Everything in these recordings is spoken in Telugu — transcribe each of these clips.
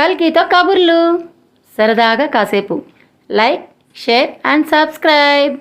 కల్కితో కబుర్లు సరదాగా కాసేపు. Like, share and subscribe.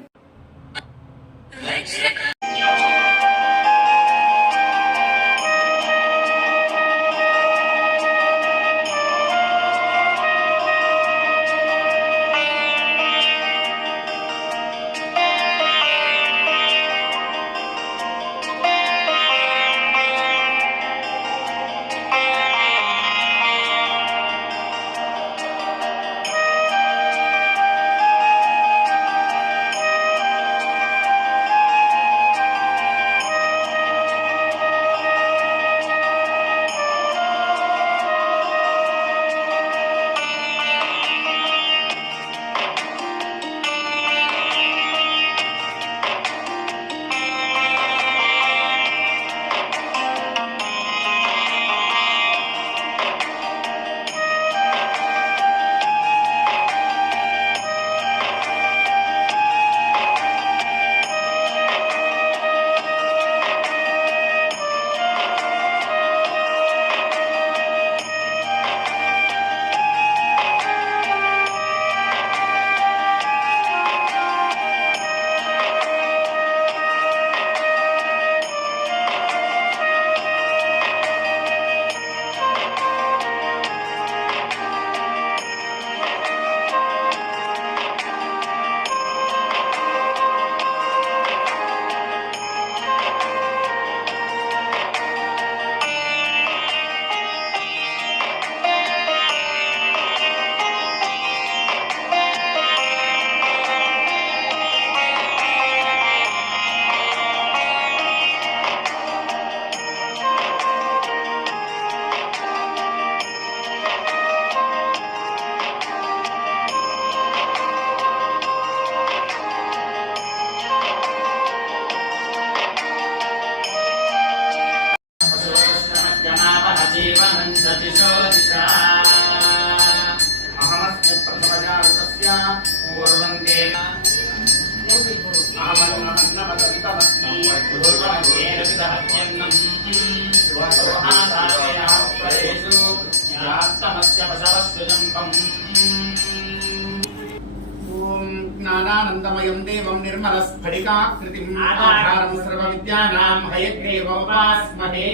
జ్ఞానానందమయం దేవం నిర్మలస్ఫటికాకృతిం ఆధారం సర్వవిద్యానాం హయగ్రీవముపాస్మహే.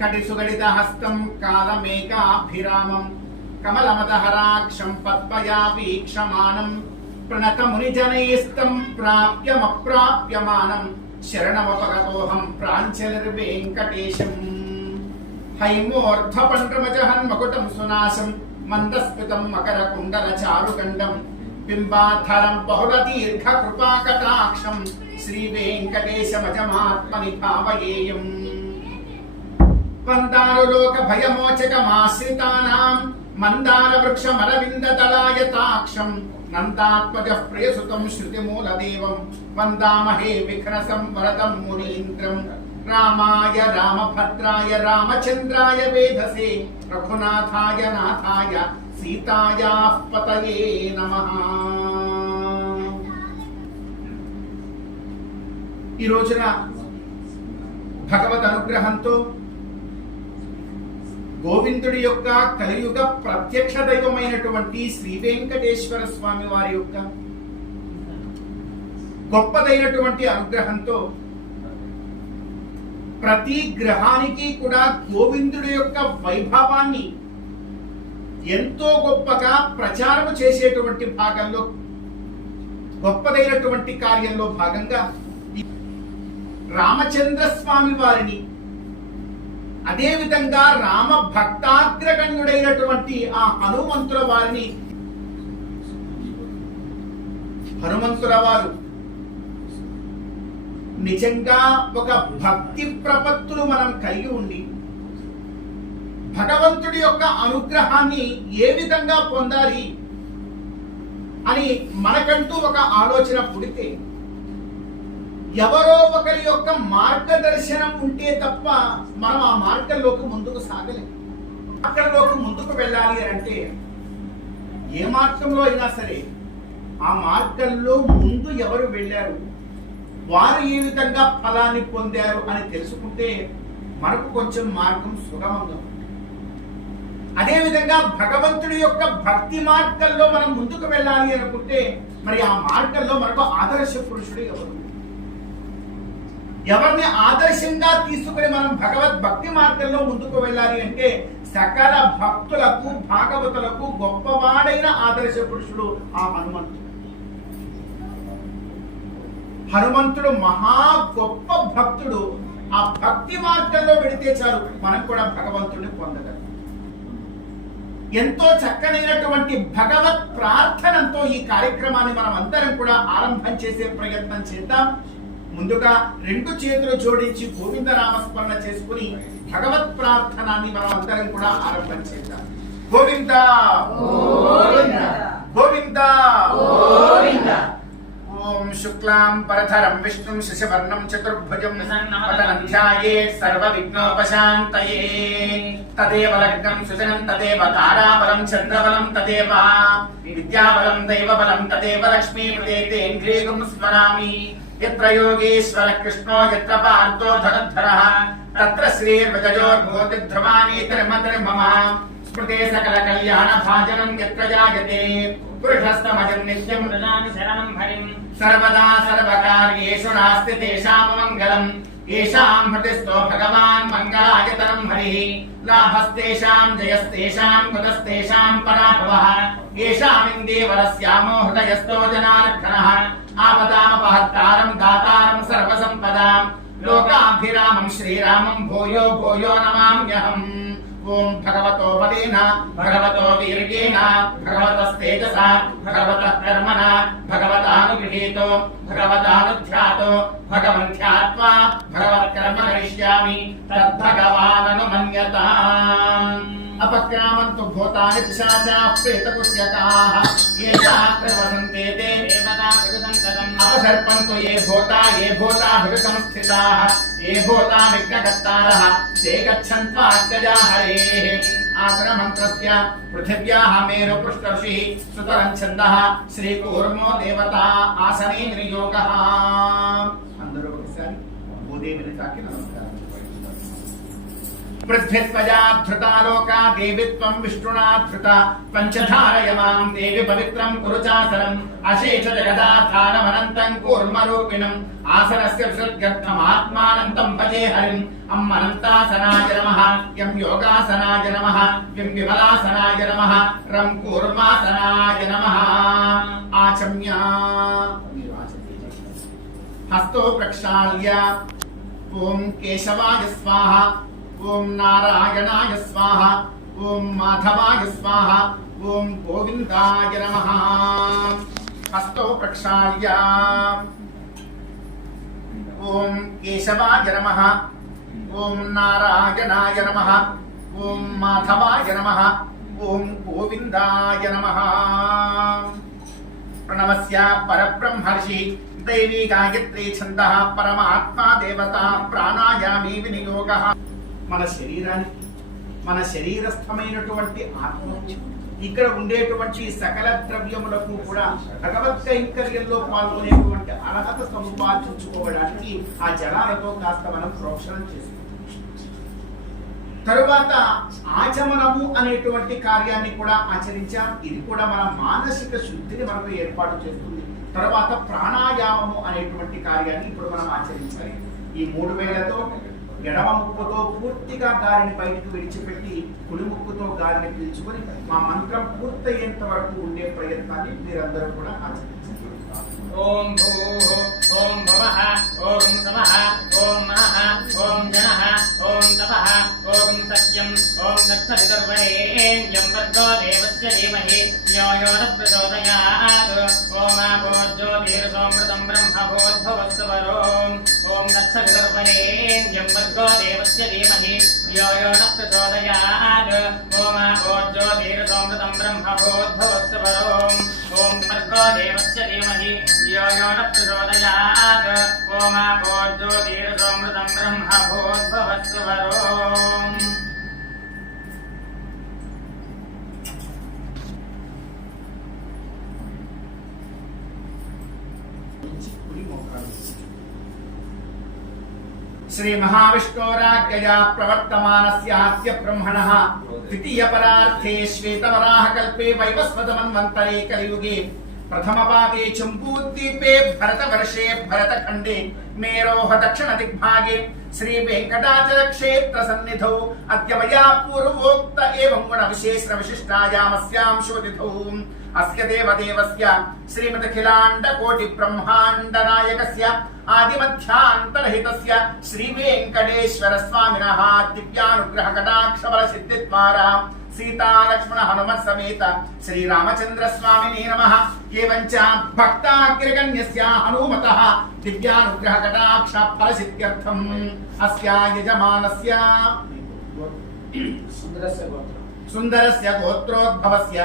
కటిసుగడితహస్తం కాలమేకాభిరామం కమలమదహరాక్షం పద్మయా వీక్షమానం ప్రణతమునిజనైస్తం ప్రాప్యమప్రాప్యమానం శరణమపగతోహం ప్రాంచలిర్వేంకటేశం. హైమోర్ధ్వపండ్రమజహన్మకుటం సునాశం మందస్మితం మకరకుండల చారుగండం బింబాధరం బహుళదీర్ఘ కృపాకటాక్షం శ్రీవేంకటేశమజమాత్మని భావయేయం. వందారులోక భయమోచకమాశ్రితానాం మందార వృక్షమరవిందదళాయతాక్షం నందాత్మజః ప్రియసుతం శృతిమూలదేవం వందామహే విఘ్నసం వరదం మునీంద్రం. రామాయ రామభద్రాయ రామచంద్రాయ వేధసే రఘునాథాయ నాథాయ సీతాయాః పతయే నమః. ఈ రోజున భగవద్ అనుగ్రహంతో గోవిందుడి యొక్క కలియుగ ప్రత్యక్ష దైవమైనటువంటి శ్రీ వెంకటేశ్వర స్వామి వారి యొక్క గొప్పదైనటువంటి అనుగ్రహంతో ప్రతి గ్రహానికి కూడా గోవిందుడి యొక్క వైభవాన్ని ఎంతో గొప్పగా ప్రచారం చేసేటువంటి భాగంలో గొప్పదైనటువంటి కార్యంలో భాగంగా రామచంద్ర స్వామి వారిని, అదే విధంగా రామ భక్తాగ్రగణ్యుడైనటువంటి ఆ హనుమంతుల వారిని, హనుమంతుల వారు నిజంగా ఒక భక్తి ప్రపత్తులు మనం కలిగి ఉండి భగవంతుడి యొక్క అనుగ్రహాన్ని ఏ విధంగా పొందాలి అని మనకంటూ ఒక ఆలోచన పుడితే ఎవరో ఒకరి యొక్క మార్గదర్శనం ఉంటే తప్ప మనం ఆ మార్గంలోకి ముందుకు సాగలేము. అక్కడలోకి ముందుకు వెళ్ళాలి అంటే ఏ మార్గంలో అయినా సరే ఆ మార్గంలో ముందు ఎవరు వెళ్ళారు, వారు ఏ విధంగా ఫలాన్ని పొందారు అని తెలుసుకుంటే మనకు కొంచెం మార్గం సుగమంగా ఉంటుంది. అదేవిధంగా భగవంతుడి యొక్క భక్తి మార్గంలో మనం ముందుకు వెళ్ళాలి అనుకుంటే మరి ఆ మార్గంలో మనకు ఆదర్శ పురుషుడు ఎవరు? ఎవరిని ఆదర్శంగా తీసుకుని మనం భగవద్ భక్తి మార్గంలో ముందుకు వెళ్ళాలి అంటే సకల భక్తులకు భాగవతులకు గొప్పవాడైన ఆదర్శ పురుషుడు ఆ హనుమంతుడు. హనుమంతుడు మహా గొప్ప భక్తుడు. ఆ భక్తి మార్గంలో పెడితే చాలు మనం కూడా భగవంతుడిని పొందగలం. ఎంతో చక్కనైనటువంటి భగవత్ ప్రార్థనతో ఈ కార్యక్రమాన్ని మనం అందరం కూడా ఆరంభం చేసే ప్రయత్నం చేద్దాం. ముందుగా రెండు చేతులు జోడించి గోవింద నామస్మరణ చేసుకుని భగవత్ ప్రార్థనాన్ని మనం అందరం కూడా ఆరంభం చేద్దాం. గోవింద గోవింద గోవింద గోవింద. ఓం శుక్లాం పరధరం విష్ణుం శశివర్ణం చతుర్భుజం ధ్యాయేత్ సర్వ విఘ్నోపశాంతయే. తదేవ లగ్నం సుజనం తదేవ తారాబలం చంద్రబలం తదేవ విద్యాబలం దైవబలం తదేవ లక్ష్మీపదేంద్రియం స్మరామి. యత్ర యోగేశ్వర కృష్ణో యత్ర పార్థో ధనుర్ధరః తత్ర శ్రీర్వజయోర్భూతి ధ్రువాణి తిర్మతిర్మమ. స్మృతే సకల కళ్యాణ భాజనం యత్ర జాయతే పురుషస్తమజం నిత్యం ప్రజామి శరణం హరిం. సర్వదా సర్వకార్యేషు నాస్తి తేషాం మంగళం. येषां हृदिस्थो भगवान् मङ्गलायतनं हरिः. लाभस्तेषां जयस्तेषां कुतस्तेषां पराभवः. येषामिन्दीवरस्यामो हृदयस्थो जनार्दनः. आपदामपहर्तारं दातारं सर्वसम्पदां लोकाभिरामं श्रीरामं भूयो भूयो नमाम्यहम्. ओम भगवतो पदेन भगवतो वीर्येण भगवतस्तेजसा भगवतः कर्मणा भगवतानुगृहीतो भगवतानुध्यातो भगवन्ध्यात्वा भगवत्कर्म करिष्यामि तद्भगवाननुमन्यताम्. अपक्रामन्तु भूतानि पिशाचाः प्रेतकुष्यकाः ये चात्र वसन्ते ते देवता विगसन्ततम्. अपसर्पन्तु ये भूता विगसंस्थिताः ये भूता विघ्नकर्तारः ते गच्छन्त्वाग्रजा हरेः. आसनमन्त्रस्य पृथिव्याः मेरुपृष्ठऋषिः सुतरं छन्दः श्रीकूर्मो देवता आसने नियोगः. అందరూ ఒకసారి భూదేవిని తాకి నమస్కారం. पृथ्वीत्वजा लोका देवी त्वं विष्णुना धृता. पंचधारयमां देवी पवित्रं कुरु चासनम्. अशेष जगदाधारमनन्तं कूर्मरूपिणम्. आसनस्य विशुद्ध्यर्थमात्मानं तं भजे हरिम्. अम् अनन्तासनाय नमः. यं योगासनाय नमः. यं विमलासनाय नमः. रं कूर्मासनाय नमः. आचम्य हस्तो प्रक्षाल्य ओम केशवाय स्वाहा. ओम नारायणाय स्वाहा. ओम माधवाय स्वाहा. ओम गोविंदाय नमः. हस्तो प्रक्षाल्य ओम केशवाय नमः. ओम नारायणाय नमः. ओम माधवाय नमः. ओम गोविंदाय नमः. प्रणवस्य परब्रह्मर्षि दैवी गायत्री छंदः परमात्मा देवता प्राणायामी विनियोगः. మన శరీరానికి మన శరీరస్థమైనటువంటి ఆత్మ ఇక్కడ ఉండేటువంటి సకల ద్రవ్యములకు కూడా భగవత్ కైంకర్యంలో పాల్గొనేటువంటి అర్హత సంపాదించుకోవడానికి ఆ జలాలతో కాస్త మనం ప్రోక్షణం చేసుకుంటాం. తరువాత ఆచమనము అనేటువంటి కార్యాన్ని కూడా ఆచరించాం. ఇది కూడా మన మానసిక శుద్ధిని మనకు ఏర్పాటు చేస్తుంది. తర్వాత ప్రాణాయామము అనేటువంటి కార్యాన్ని ఇప్పుడు మనం ఆచరించాలి. ఈ 3 వేలతో ఎడమ ముక్కుతో పూర్తిగా గాలిని బయటకు విడిచిపెట్టి కుడి ముక్కుతో గాలిని పీల్చుకొని మా మంత్రం పూర్తయ్యేంత వరకు ఉండే ప్రయత్నాన్ని మీరందరూ కూడా ఆచరించాలి. ఓం భూః ఓం భవః ఓం సమః ఓం మనః ఓం జనః ఓం తపః ఓం సత్యం ఓం దక్షిణర్వణేయం భర్గో దేవస్య ధీమహి యో యో న ప్రచోదయాత్. ఓం ఆపో జ్యోతిర్సోమృతం బ్రహ్మ భూద్భవస్వరోం. ఓం దక్షిణర్వణేయం భర్గో దేవస్య ధీమహి యో యో న ప్రచోదయాత్. ఓం ఆపో జ్యోతిర్సోమృతం బ్రహ్మ భూద్భవస్వరోం. ఓం భర్గో దేవస్య ధీమహి यो यो न प्रचोदयात्. ओम आपो ज्योतिर्सोमृतं ब्रह्म भूद्भवस्वरोम्. శ్రీ మహావిష్ణోరాజ్ఞయా ప్రవర్తమానస్యాస్య బ్రహ్మణః ద్వితీయ పరార్థే శ్వేతవరాహ కల్పే వైవస్వత మన్వంతరే కలియుగే ప్రథమ పాదే చంపూద్వీపే భరతవర్షే భరతఖండే మేరోహ దక్షిణ దిగ్భాగే శ్రీ వెంకటాచల క్షేత్ర సన్నిధౌ అద్య మయా పూర్వోక్త ఏవం గుణ విశేష విశిష్టాయామస్యాం శోధితౌ అస్య దేవదేవస్య శ్రీమదఖిలాండ కోటి బ్రహ్మాండ నాయకస్య ఆదిమధ్యాంతరహితస్య శ్రీ వెంకటేశ్వర స్వామినః దివ్యానుగ్రహ కటాక్ష బల సిద్ధి ద్వారా సీతా లక్ష్మణ హనుమత్ సమేత శ్రీ రామచంద్ర స్వామినే నమః ఏవంచ భక్తాగ్రగణ్యస్య హనుమతః దివ్యానుగ్రహ కటాక్ష ఫల సిద్ధ్యర్థం అస్య యజమానస్య సుందరస్య గోత్రోద్భవస్య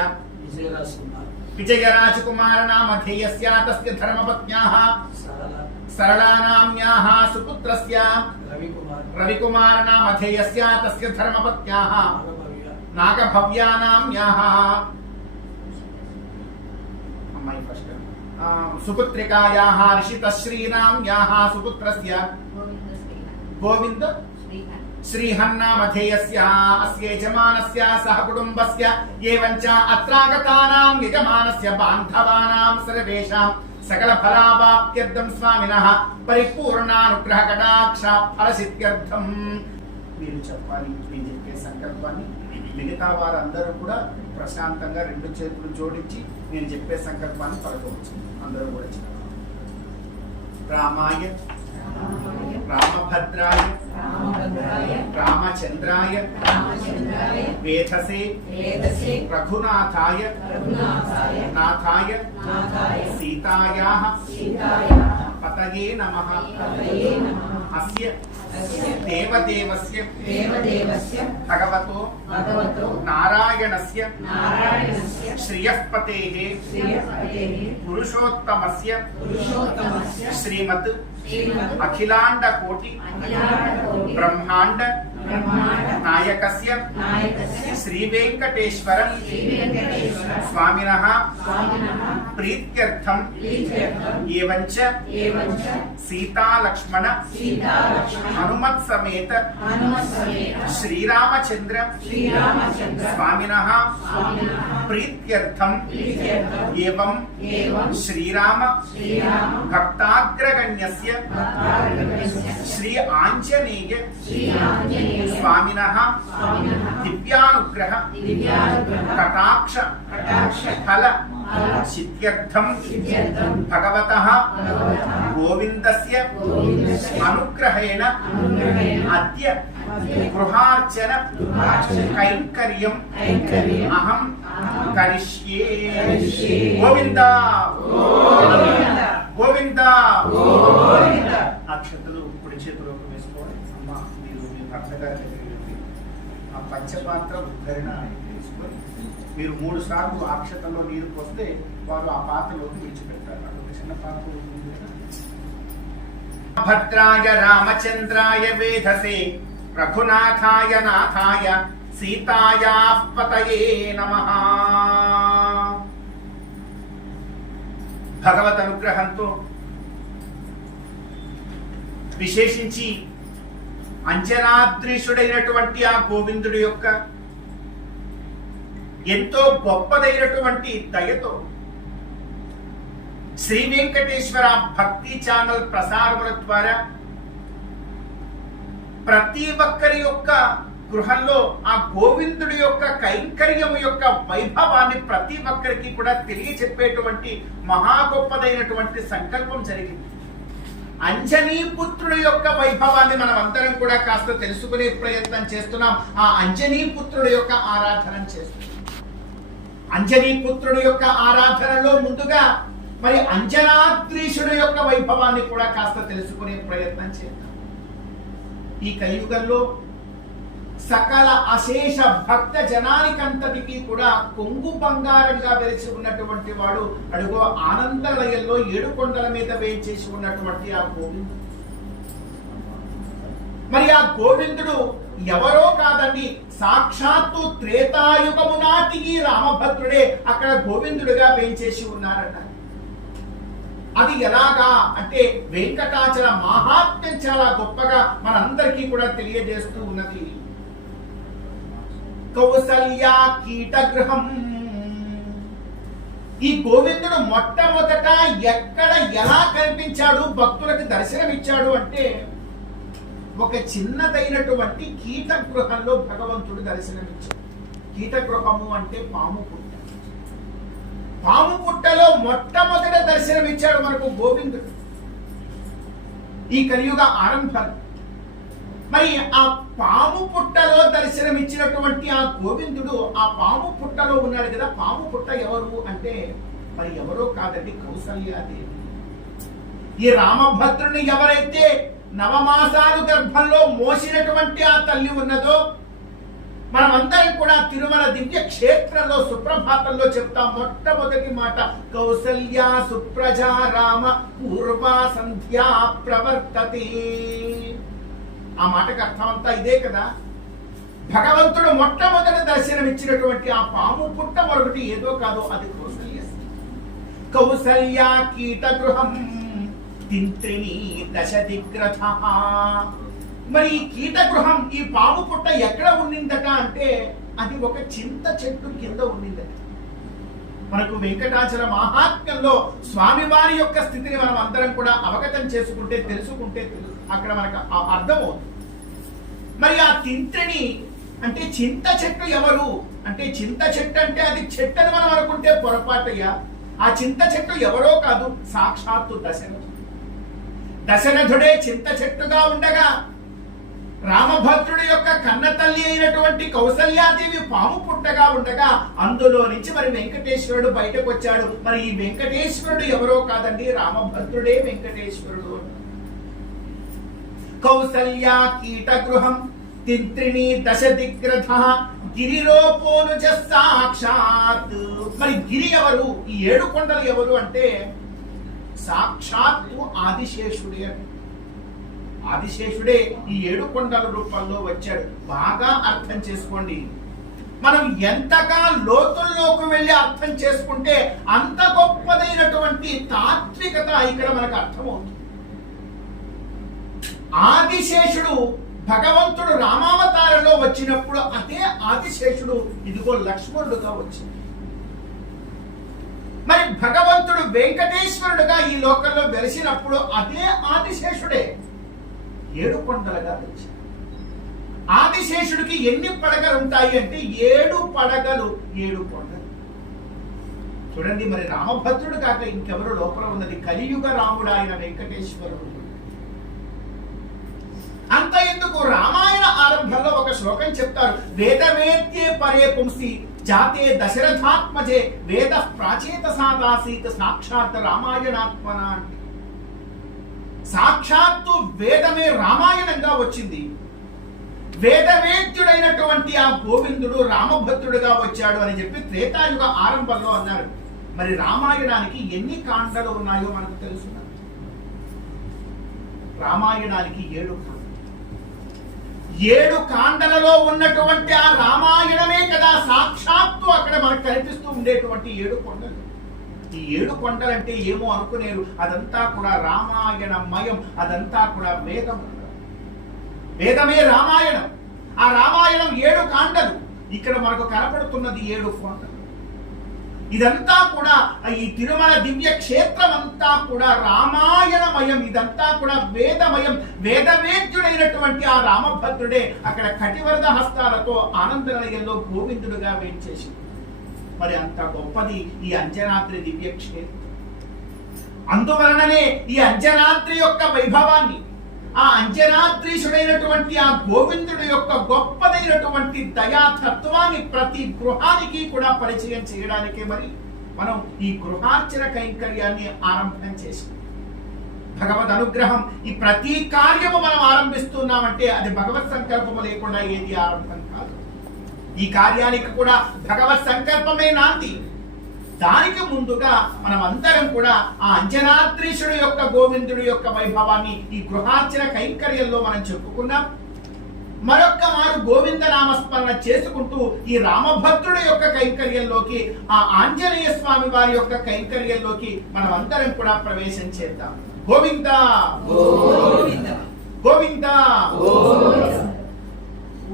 విజయరాజకుమార నామధేయస్య తస్య ధర్మపత్న్యాః సరళా నామ్యాః సుపుత్రస్య రవికుమార నామధేయస్య తస్య ధర్మపత్న్యాః నాగభవ్యా నామ్యాః సుపుత్రికాయాః రిషితశ్రీ నామ్యాః సుపుత్రస్య గోవింద శ్రీహన్నామధేయస్య అస్య యజమానస్య సహ కుటుంబస్య ఏవంచ అత్రాగతానాం యజమానస్య బాంధవానాం సర్వేషాం సకల ఫలావాప్త్యర్థం స్వామినః పరిపూర్ణానుగ్రహ కటాక్ష ఫల సిద్ధ్యర్థం. మీరు చెప్పాలి నేను చెప్పే సంకల్పాన్ని. మిగతా వారందరూ కూడా ప్రశాంతంగా రెండు చేతులు జోడించి నేను చెప్పే సంకల్పాన్ని పలకవచ్చు. అందరూ కూడా చెప్పాలి. రామాయ రామభద్రాయ రామచంద్రాయ వేధసే రఘునాథాయ నాథాయ సీతాయాః పతయే నమః. అస్య దేవదేవస్య భగవతో నారాయణస్య శ్రియఃపతేః పురుషోత్తమస్య శ్రీమత్ అఖిలాండ కోటి బ్రహ్మాండ నాయకస్య శ్రీ వెంకటేశ్వర స్వామినః ప్రీత్యర్థం ఏవంచ సీతా లక్ష్మణ హనుమత్ సమేత శ్రీరామచంద్ర స్వామినః ప్రీత్యర్థం ఏవం శ్రీరామ భక్తాగ్రగణ్యస్య శ్రీ ఆంజనేయ స్వామినః దివ్యానుగ్రహ కటాక్ష ఫల సిద్ధ్యర్థం భగవతః గోవిందస్య అనుగ్రహేణ అద్య గృహార్చన కైంకర్యం అహం కరిష్యే. గోవింద గోవింద. అక్షతలు కుడి చేతిలోకి వేసుకోవాలి. అమ్మ మీరు మీ భర్త గారి దగ్గరికి వెళ్ళి ఆ పంచపాత్ర ఉద్ధరణ తీసుకొని మీరు 3 సార్లు అక్షతల్లో నీరు పోస్తే వారు ఆ పాత్రలోకి విడిచిపెడతారు. అదొక చిన్న పాత్ర ఉంటుంది కదా. భద్రాయ రామచంద్రాయ వేధసే రఘునాథాయ నాథాయ సీతాయాః పతయే నమః. భగవత్ అనుగ్రహంతో విశేషించి అంజనాద్రీషుడైనటువంటి ఆ గోవిందుడి యొక్క ఎంతో గొప్పదైనటువంటి దయతో శ్రీ వెంకటేశ్వర భక్తి ఛానల్ ప్రసారముల ద్వారా ప్రతి ఒక్కరి యొక్క గృహంలో ఆ గోవిందుడి యొక్క కైంకర్యము యొక్క వైభవాన్ని ప్రతి ఒక్కరికి కూడా తెలియచెప్పేటువంటి మహా గొప్పదైనటువంటి సంకల్పం జరిగింది. అంజనీ పుత్రుడి యొక్క వైభవాన్ని మనం అందరం కూడా కాస్త తెలుసుకునే ప్రయత్నం చేస్తున్నాం. ఆ అంజనీ పుత్రుడి యొక్క ఆరాధన చేస్తున్నాం. అంజనీ పుత్రుడి యొక్క ఆరాధనలో ముందుగా మరి అంజనాద్రీషుడి యొక్క వైభవాన్ని కూడా కాస్త తెలుసుకునే ప్రయత్నం చేద్దాం. ఈ కలియుగంలో సకల అశేష భక్త జనానికంతటికి కూడా కొంగు బంగారంగా వెలిసి ఉన్నటువంటి వాడు అడుగో ఆనందలయంలో 7 కొండల మీద వేయించేసి ఉన్నటువంటి ఆ గోవిందుడు. మరి ఆ గోవిందుడు ఎవరో కాదండి, సాక్షాత్తు త్రేతాయుగము నాటికి రామభద్రుడే అక్కడ గోవిందుడిగా వేయించేసి ఉన్నారట. అది ఎలాగా అంటే వెంకటాచల మహాత్మ్యం చాలా గొప్పగా మనందరికీ కూడా తెలియజేస్తూ ఉన్నది. కౌసల్య కీటగృహం. ఈ గోవిందుడు మొట్టమొదట ఎక్కడ ఎలా కనిపించాడు, భక్తులకు దర్శనమిచ్చాడు అంటే ఒక చిన్నదైనటువంటి కీట గృహంలో భగవంతుడు దర్శనమిచ్చాడు. కీట గృహము అంటే పాము పుట్ట. పాము పుట్టలో మొట్టమొదట దర్శనమిచ్చాడు మనకు గోవిందుడు ఈ కలియుగ ఆరంభం. మరి ఆ పాము పుట్టలో దర్శనమిచ్చినటువంటి ఆ గోవిందుడు ఆ పాము పుట్టలో ఉన్నాడు కదా. పాము పుట్ట ఎవరు అంటే మరి ఎవరో కాదండి, కౌసల్యాదేవి. ఈ రామభద్రుని ఎవరైతే నవమాసాలు గర్భంలో మోసినటువంటి ఆ తల్లి ఉన్నదో, మనమందరం కూడా తిరుమల దివ్య క్షేత్రంలో సుప్రభాతంలో చెప్తాం. మొట్టమొదటి మాట కౌసల్య సుప్రజా రామ పూర్వా సంధ్యా ప్రవర్తతే. ఆ మాటకు అర్థం అంతా ఇదే కదా. భగవంతుడు మొట్టమొదటి దర్శనం ఇచ్చినటువంటి ఆ పాము పుట్ట మరొకటి ఏదో కాదో అది కౌసల్య. కౌసల్య కీట గృహం తింత్రిణీ దశ దిగ్రథ. మరి ఈ కీట గృహం, ఈ పాము పుట్ట ఎక్కడ ఉండిందట అంటే అది ఒక చింత చెట్టు కింద ఉండిందట. మనకు వెంకటాచల మహాత్మ్యంలో స్వామివారి యొక్క స్థితిని మనం అందరం కూడా అవగతం చేసుకుంటే తెలుసుకుంటే అక్కడ మనకు అర్థమవుతుంది. మరి ఆ తింత్రిని అంటే చింత చెట్టు ఎవరు అంటే, చింత చెట్టు అంటే అది చెట్టు అని మనం అనుకుంటే పొరపాటయ్యా. ఆ చింత చెట్టు ఎవరో కాదు, సాక్షాత్తు దశరథుడు. దశరథుడే చింత చెట్టుగా ఉండగా రామభద్రుడి యొక్క కన్న తల్లి అయినటువంటి కౌసల్యాదేవి పాము పుట్టగా ఉండగా అందులో నుంచి మరి వెంకటేశ్వరుడు బయటకు వచ్చాడు. మరి ఈ వెంకటేశ్వరుడు ఎవరో కాదండి, రామభద్రుడే వెంకటేశ్వరుడు. కౌసల్య కీట గృహం తింత్రిణీ దశ దిగ్రథ గిరిరోపోనుజ సాక్షాత్. మరి గిరి ఎవరు, ఈ 7 కొండలు ఎవరు అంటే సాక్షాత్తు ఆదిశేషుడే. ఆదిశేషుడే ఈ 7 కొండల రూపంలో వచ్చాడు. బాగా అర్థం చేసుకోండి. మనం ఎంతగా లోతుల్లోకి వెళ్ళి అర్థం చేసుకుంటే అంత గొప్పదైనటువంటి తాత్వికత ఇక్కడ మనకు అర్థమవుతుంది. ఆదిశేషుడు భగవంతుడు రామావతారంలో వచ్చినప్పుడు అదే ఆదిశేషుడు ఇదిగో లక్ష్మణుడుగా వచ్చింది. మరి భగవంతుడు వెంకటేశ్వరుడుగా ఈ లోకంలో వెలిసినప్పుడు అదే ఆదిశేషుడే 7 కొండలుగా వచ్చాడు. ఆదిశేషుడికి ఎన్ని పడగలు ఉంటాయి అంటే 7 పడగలు 7 కొండలు. చూడండి, మరి రామభద్రుడు కాక ఇంకెవరు లోపల ఉన్నది కలియుగ రాముడు ఆయన వెంకటేశ్వరుడు. అంత ఎందుకు, రామాయణ ఆరంభంలో ఒక శ్లోకం చెప్తారు. వేదవేద్యే పరే పుంసి జాతే దశరథాత్మజే వేద ప్రాచేత సాదాసీత సాక్షాత్ రామాయణాత్మన. సాక్షాత్తు వేదమే రామాయణంగా వచ్చింది. వేదవేద్యుడైనటువంటి ఆ గోవిందుడు రామభద్రుడుగా వచ్చాడు అని చెప్పి త్రేతాయుగ ఆరంభంలో అన్నారు. మరి రామాయణానికి ఎన్ని కాండలు ఉన్నాయో మనకు తెలుసు. రామాయణానికి 7 కాండలు. 7 కాండలలో ఉన్నటువంటి ఆ రామాయణమే కదా సాక్షాత్తు అక్కడ మనకు కనిపిస్తూ ఉండేటువంటి 7 కొండలు. ఈ 7 కొండలు అంటే ఏమో అనుకునేరు, అదంతా కూడా రామాయణమయం, అదంతా కూడా వేదం. వేదమే రామాయణం. ఆ రామాయణం 7 కాండలు. ఇక్కడ మనకు కనపడుతున్నది 7 కొండలు. ఇదంతా కూడా ఈ తిరుమల దివ్య క్షేత్రం అంతా కూడా రామాయణమయం. ఇదంతా కూడా వేదమయం. వేదవేద్యుడైనటువంటి ఆ రామభద్రుడే అక్కడ కటివరద హస్తాలతో ఆనందనయంలో గోవిందుడుగా వేంచేసి. మరి అంత గొప్పది ఈ అంజనాద్రి దివ్య క్షేత్రం. అందువలననే ఈ అంజనాద్రి యొక్క వైభవాన్ని, ఆ అంజనాద్రీశుడైనటువంటి ఆ గోవిందుడి యొక్క గొప్పదైనటువంటి దయాతత్వాన్ని ప్రతి గృహానికి కూడా పరిచయం చేయడానికే మరి మనం ఈ గృహార్చన కైంకర్యాన్ని ఆరంభం చేసి, భగవద్ అనుగ్రహం ఈ ప్రతి కార్యము మనం ఆరంభిస్తున్నామంటే అది భగవత్ సంకల్పము లేకుండా ఏది ఆరంభం కాదు. ఈ కార్యానికి కూడా భగవత్ సంకల్పమే నాంది. దానికి ముందుగా మనం అందరం కూడా ఆ అంజనాద్రీశుడు యొక్క గోవిందుడి యొక్క వైభవాన్ని ఈ గృహార్చన కైంకర్యంలో మనం చెప్పుకున్నాం. మరొక్క మారు గోవింద నామస్మరణ చేసుకుంటూ ఈ రామభద్రుడి యొక్క కైంకర్యంలోకి, ఆ ఆంజనేయ స్వామి వారి యొక్క కైంకర్యంలోకి మనం అందరం కూడా ప్రవేశం చేద్దాం. గోవింద గోవింద.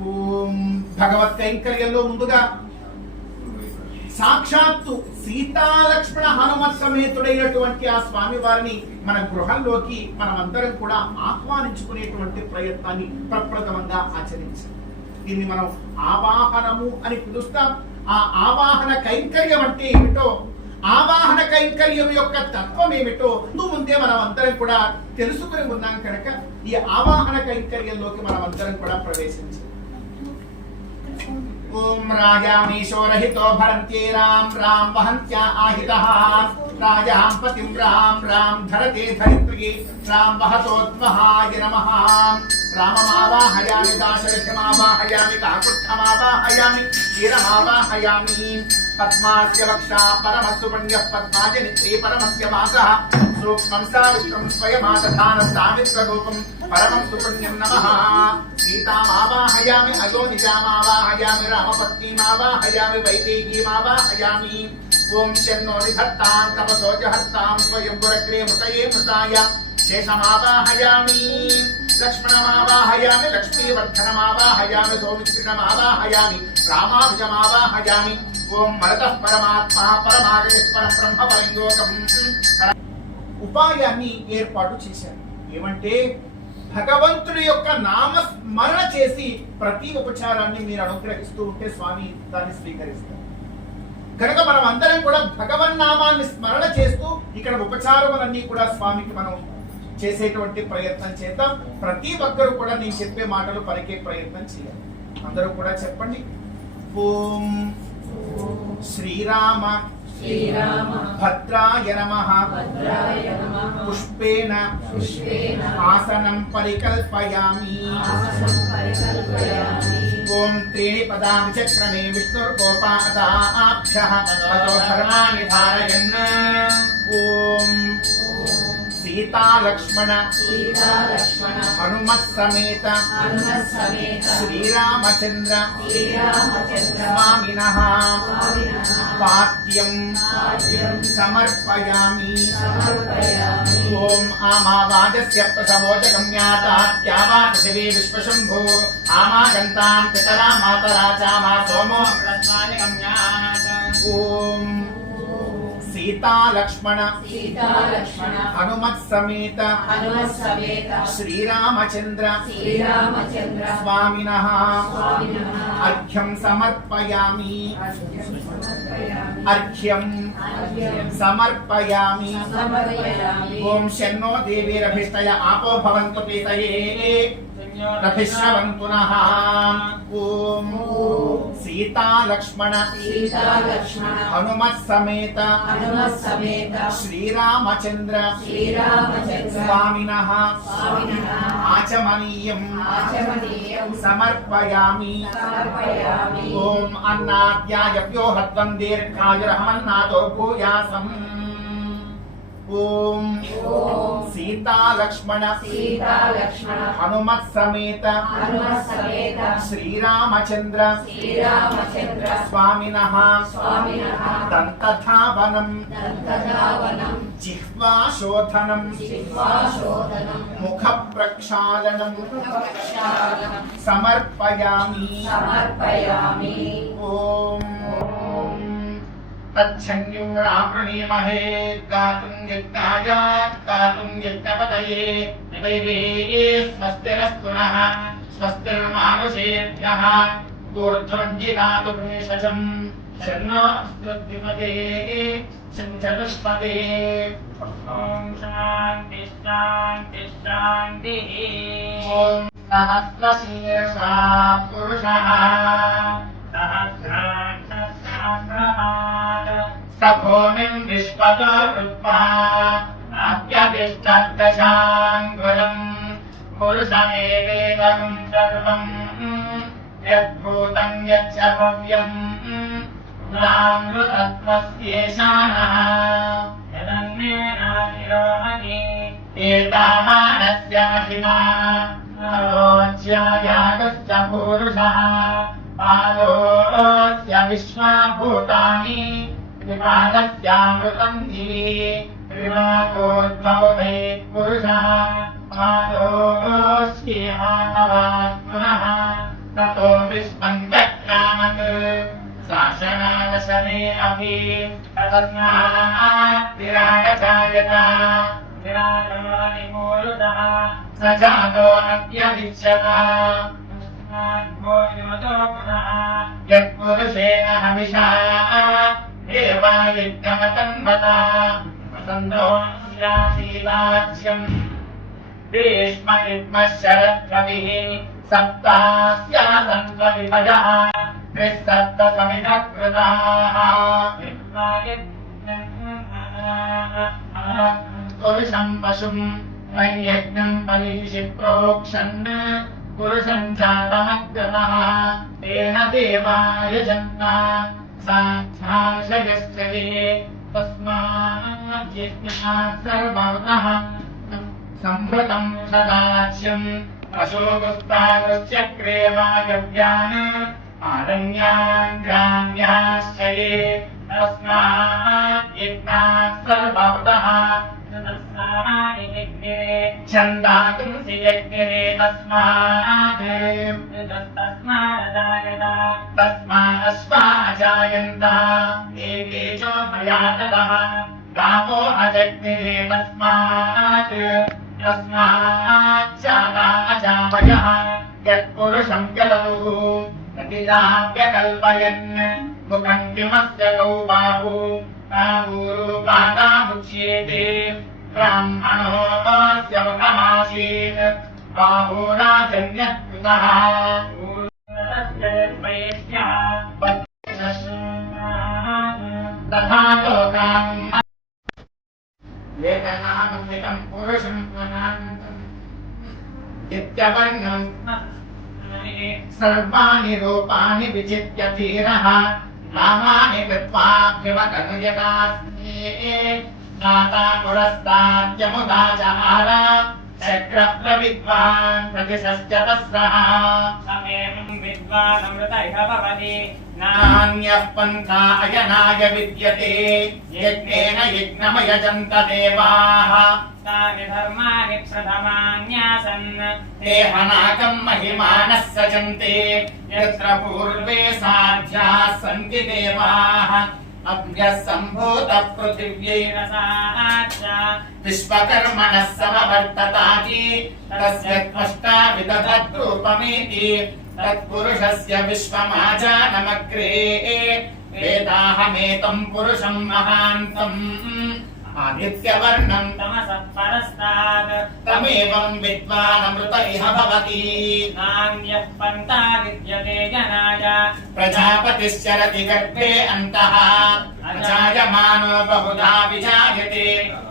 ఓం భగవత్ కైంకర్యంలో ముందుగా సాక్షాత్తు సీతాలక్ష్మణ హనుమత్ సమేతుడైనటువంటి ఆ స్వామి వారిని మన గృహంలోకి మనం అందరం కూడా ఆహ్వానించుకునేటువంటి ప్రయత్నాన్ని ప్రప్రథమంగా ఆచరించాలి. దీన్ని మనం ఆవాహనము అని పిలుస్తాం. ఆ ఆవాహన కైంకర్యం అంటే ఏమిటో, ఆవాహన కైంకర్యం యొక్క తత్వం ఏమిటో ముందే మనం అందరం కూడా తెలుసుకుని ఉన్నాం కనుక ఈ ఆవాహన కైంకర్యంలోకి మనం అందరం కూడా ప్రవేశించాలి. ఓం రాజామీశోరహితో భరంత్యే రాం రాం వహంత్యా ఆహితః రాజాం పతిం రాం రాం ధరతే ధరిత్రీ రాం వహతోత్మహాయ నమః. రామమావాహయామి, దాశరథమావాహయామి, కాకుత్థమావాహయామి, క్షీరమావాహయామి. పద్మాస్య వక్షా పరమస్సు పుణ్యః పద్మాజనిత్రే పరమస్య వాసః సూక్ష్మం సావిత్రం స్వయమాదధానస్తామిత్రరూపం పరమం సుపుణ్యం నమః. సీతామావాహయామి, అయోనిజామావాహయామి, రామపత్నీమావాహయామి, వైదేహీమావాహయామి. ఓం శన్నో నిధత్తాం తపసో జహత్తాం స్వయంవరగ్రే మృతయే మృతాయ శేషమావాహయామి. లక్ష్మణమావాహయామి, లక్ష్మీవర్ధనమావాహయామి, సౌమిత్రిణమావాహయామి, రామానుజమావాహయామి. ఓం మరతః పరమాత్మా పరమాగతి పరబ్రహ్మ పరంలోకం. ఉపాయాన్ని ఏర్పాటు చేశారు. ఏమంటే భగవంతుడి యొక్క నామస్మరణ చేసి ప్రతి ఉపచారాన్ని మీరు అనుగ్రహిస్తూ ఉంటే స్వామి దాన్ని స్వీకరిస్తారు. కనుక మనం అందరం కూడా భగవన్నామాన్ని స్మరణ చేస్తూ ఇక్కడ ఉపచారములన్నీ కూడా స్వామికి మనం చేసేటువంటి ప్రయత్నం చేద్దాం. ప్రతి ఒక్కరు కూడా నేను చెప్పే మాటలు పలికే ప్రయత్నం చేయాలి. అందరూ కూడా చెప్పండి. ఓం శ్రీరామ భద్రాయ నమః. పుష్పేణ ఆసనం పరికల్పయామి. ఓం త్రీణి పదాని చక్రమే విష్ణుర్గోపాదాభ్యః తతో ధర్మాణి ధారయన్. ఓం సీతాలక్ష్మణ హనుమత్ సమేత శ్రీరామచంద్ర స్వామినః పాద్యం సమర్పయామి. ఓం ఆమావాజస్య ప్రసవోజగమ్యాతాత్యావా పృథివీ విశ్వశంభో ఆమాగంతాం పితరా మాతరా చామా సోమో అమృతస్వామి గమ్యాత్. ఓం సీతాలక్ష్మణ హనుమత్ సమేత శ్రీరామచంద్ర స్వామినః అర్ఘ్యం సమర్పయామి. అర్ఘ్యం సమర్పయామి. ఓం శన్నో దేవీరభిష్టయ ఆపో భవంతు పీతయే రభిశ్రవంతు నః. ఓం సీతాలక్ష్మణ హనుమత్ సమేత శ్రీరామచంద్ర స్వామినః ఆచమనీయం సమర్పయామి. ఓం అన్నాద్యాయవ్యో హత్వం దీర్ఘాయురహమన్నాదో భూయాసం. ఓం సీతాలక్ష్మణ హనుమత్ సమేత శ్రీరామచంద్ర స్వామినః దంతధావనం జిహ్వాశోధనం ముఖ ప్రక్షాళనం సమర్పయామి. ఓం తచ్చన్యూరావృణీమహే గాతుం యజ్ఞాయ గాతుం యజ్ఞపతయే నైవేద్యే స్వస్తిరస్తు నః స్వస్తిర్మానుషేభ్యః ఊర్ధ్వञ्जिनातु भेषजं शन्नो अस्तुद्विमते चञ्चलुष्पदे. ॐ शान्ति शान्ति शान्तिः. ॐ सहस्रशीर्षा पुरुषः सभूमिं विश्वतो कृत्वा अत्यतिष्ठद्दशाङ्गुलम् पुरुषमेवेदं सर्वं यद्भूतं यच्च भव्यं नामृतत्वस्येषानः यदन्येनानिरोहति एतावानस्य महिमा यागस्य पुरुषः पादोऽस्य विश्वभूतानि त्रिपादस्यामृतं दिवि त्रिलोकोद्भवते पुरुषः पादोऽस्येहानवात्मनः ततो विश्वं चक्रामत् शासनादशने अपि तस्मात् विराटजायत विराटोऽनिमूलुतः स जातो अत्यधिष्ठतः यत्पुरुषेण हविषा देवायज्ञमतन्वता वसन्तो शीलाक्ष्यम् भीष्मयुग्मशरद्रविः सप्तास्यासन्त्वविभजः त्रिसप्तसमिधकृताः पुरुषम् पशुम् वैयज्ञम् बलिषि प्रोक्षन् पुरुषम् चातमग्रतः तेन देवाय जन्म साक्षाशयश्चरे तस्मात् यज्ञात् सर्वतः सम्भृतम् सदाच्यम् पशोगुस्तागुश्चक्रे वायव्यान् आरण्यान् ग्राम्याश्च ये तस्मात् यज्ञात् सर्वतः छन्दांसि यज्ञे तस्मात् तस्मादस्माजायन्त एकेशो मया ततः गावो अजग्ने तस्मात् तस्माच्चादाजावयः यत्पुरुषं कलौ प्रतिजाव्यकल्पयन् मुखं किमस्य गौ बाहु बाहुरूपादामुच्येते ब्राह्मणो तस्य मुखमासीत् बाहुराजन्यकृतः तथा लोकान् वेदनामृतं पुरुषं पुनन्तम् इत्यवर्णम् सर्वाणि रूपाणि विचित्य धीरः नामानि कृत्वाभ्युपगनुयतास्मे नाता पुरस्ताद्यमुदा जहार चक्रप्रविद्वान् प्रतिशस्य तस्रः समेवं विद्वानमृत इह भवति नान्यः पन्था अयनाय विद्यते यज्ञेन यज्ञमयजन्त देवाः तानि धर्माणि प्रथमान्यासन् ते हनाकम् महिमानः सजन्ते यत्र पूर्वे साध्याः सन्ति देवाः अभ्यः सम्भूतः पृथिव्यैर विश्वकर्मणः समवर्तताति तस्य त्वष्टा विदधद्रूपमेति तत्पुरुषस्य विश्वमाजानमग्रे वेदाहमेतम् पुरुषम् महान्तम् आदित्यवर्णम् तमसः परस्तात् तमेवम् विद्वानमृत इह भवति नान्यः पन्था विद्यते जनाय प्रजापतिश्चरति गर्भे अन्तः अजायमानो बहुधा विजायते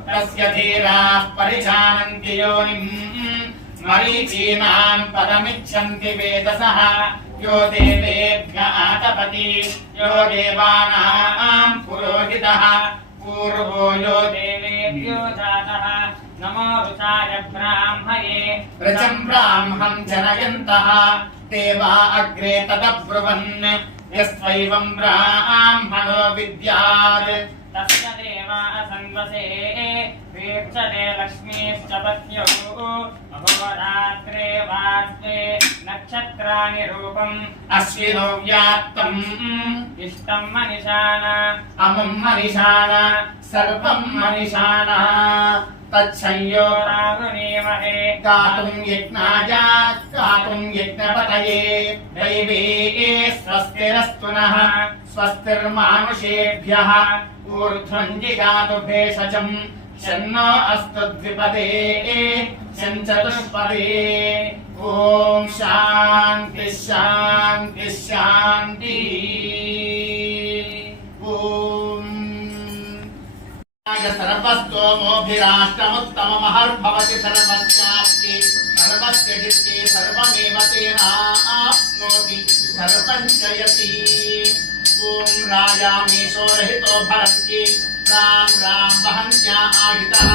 तस्य धीराः परिजानन्ति योनिम् मरीचीनाम् पदमिच्छन्ति वेदसः यो देवेभ्य आतपति यो देवानाम् पुरोहितः पूर्वो यो देवेभ्यो जातः नमो ऋचाय ब्राह्मये रजम् ब्राह्मम् जनयन्तः देवा अग्रे तदब्रुवन् यस्त्वैवम् ब्राह्मणो विद्यात् तस्य देवा असन्वसे वीक्षते लक्ष्मीश्च पत्युः अहोरात्रे वास्ते नक्षत्राणि रूपम् अश्विनो व्यात्तम् इष्टम् मनिषाण अमुम् मनिषाण सर्वम् मनिषाण तच्छय्यो रावृणीमहे गातुम् यज्ञाय गातुम् यज्ञपतये दैवे स्वस्तिरस्तु नः स्वस्तिर्मानुषेभ्यः ऊर्ध्वम् जिगातु भेषजम् शन्नो अस्तु द्विपदे चतुष्पदे ॐ शान्ति शान्ति शान्ति सर्वस्तोमोभिराष्ट्रमुत्तममहर्भवति सर्वस्याप्ति सर्वस्य जित्ते सर्वमेव तेनाप्नोति सर्वं जयति ॐ राजामीशो रहितो भरन्ति రాం రాం వహన్యా ఆహితః